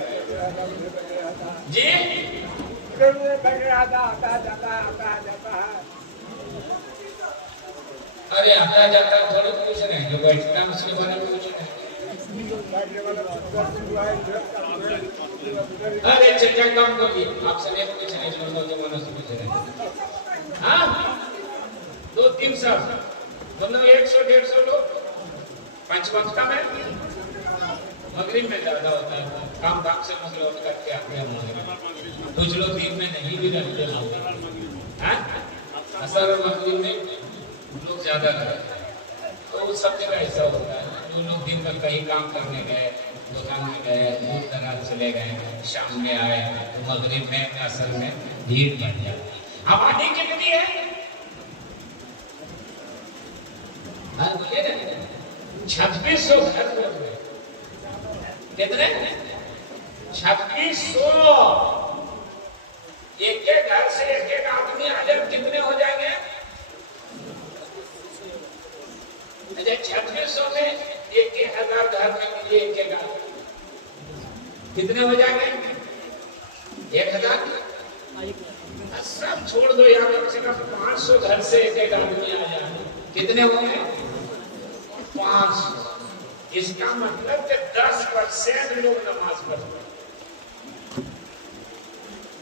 جی ارے آتا جاتا تھوڑے پوچھ رہے ہیں جو بیٹھتا ہے اس کے بارے میں پوچھ رہے ہیں ارے چچا کام کریے آپ سے نہیں پوچھ رہے ہیں جو نوجوانوں سے پوچھ رہے ہیں ہاں 2-3 صف مطلب 100-150 لوگ 5 وقتہ میں مغرب میں زیادہ ہوتا ہے کام کام سے مغرب کر کے آتے ہیں کچھ لوگ دن میں نہیں بھی رہتے اثر اور مغرب میں لوگ زیادہ کرتے ہیں تو سب جگہ ایسا ہوتا ہے جو لوگ دن میں کہیں کام کرنے گئے دکان میں گئے دور دراز چلے گئے شام میں آئے تو مغرب میں اثر میں بھیڑ بڑھ جاتی ہے آبادی کتنی ہے 2600 گھر ہو گئے کتنے 2600 ایک گھر سے ایک آدمی آ جائے کتنے ہو جائیں گے 2600 میں 1000 گھر میں ملیے ایک آدمی کتنے ہو جائیں گے 1000 سب چھوڑ دو یہاں کم سے کم 500 گھر سے ایک آدمی آ جائے کتنے ہوں گے 500 اس کا مطلب کہ 10% لوگ نماز پڑھتے ہیں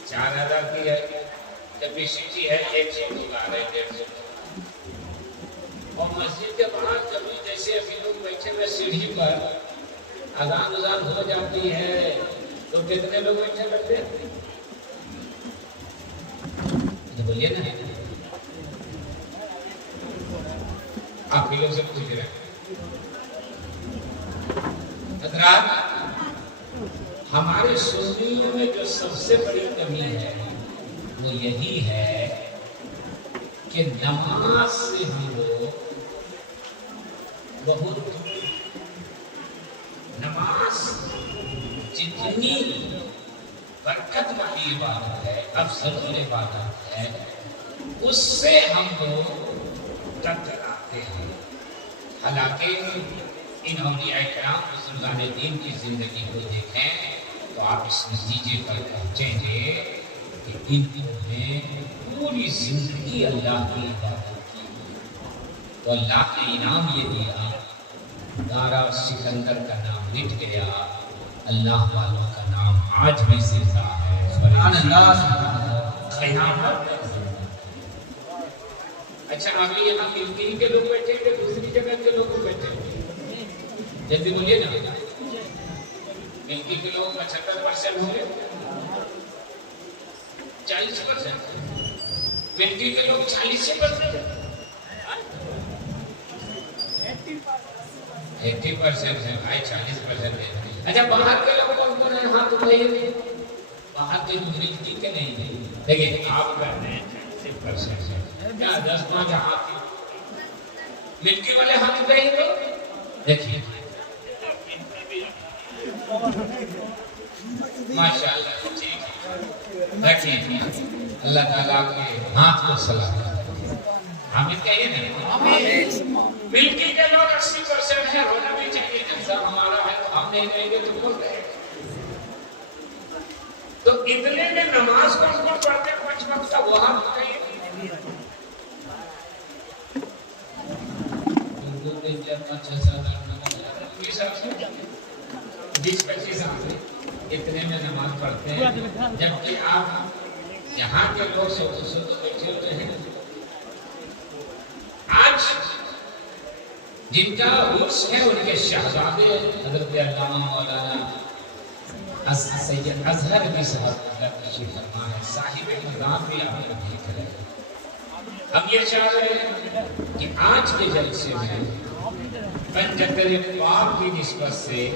4000 کی ہے کیپیسٹی ہے 100 لوگ آ رہے ہیں 150 اور مسجد کے باہر کبھی جیسے ابھی لوگ بیٹھے ہوئے سیڑھی پر اذان ہو جاتی ہے تو کتنے لوگ بیٹھے رہتے ہیں بولیے نا آپ ہی لوگ سے پوچھ رہے ہیں حضرات ہمارے سنیوں میں جو سب سے بڑی کمی ہے وہ یہی ہے کہ نماز سے ہم لوگ بہت نماز جتنی برکت والی عبادت ہے افضل عبادت ہے اس سے ہم لوگ کتراتے ہیں حالانکہ ان اولیاء کرام بزرگان دین کی زندگی کو دیکھیں تو آپ اس نتیجے پر پہنچیں گے کہ انہوں نے پوری زندگی اللہ کی عبادت کی تو اللہ نے انعام یہ دیا دارا سکندر کا نام مٹ گیا اللہ والوں کا نام آج بھی زندہ ہے سبحان اللہ قیامت اچھا ابھی یہاں ملکی کے لوگ بیٹھے ہیں کہ دوسری جگہ کے لوگ بیٹھے ہیں جلدی بولیے نا ملکی کے لوگ 75% ہوں گے 40% ملکی کے لوگ 40% 80% ہے بھائی 40% ہے اچھا باہر کے لوگ کون ہیں ہاتھ اٹھائیے باہر کے دوسری ٹھیک ہے نہیں دیکھیں آپ کہتے ہیں 40% کیا 10-5 ہاتھ ملکی والے ہاتھ اٹھائیے تو دیکھیے ماشاءاللہ ٹھیک ہے بیٹھیے اللہ تعالیٰ کے ہاتھ کو سلام حامد کہیے نہیں ملکی کے لوگ 80% ہے ہونا بھی چاہیے جیسا ہمارا ہے تو ہم نہیں رہیں گے تو کون رہے گا تو اتنے میں نماز کو پڑھتے 5 وقت کا وہ ہاتھ اٹھائیے 20-25 اتنے میں نماز پڑھتے ہیں جبکہ آپ یہاں کے لوگ سے بیٹھے ہوتے ہیں آج جن کا عرس ہے ان کے شہزادے حضرت علامہ مولانا سید اظہر کی صاحب تشریف فرما ہے صاحب نظام بھی آپ کو دیکھ رہے ہیں ہم یہ چاہ رہے ہیں کہ آج کے جلسے میں پنجتر پاک کی نسبت سے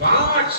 5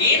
3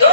2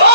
2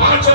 5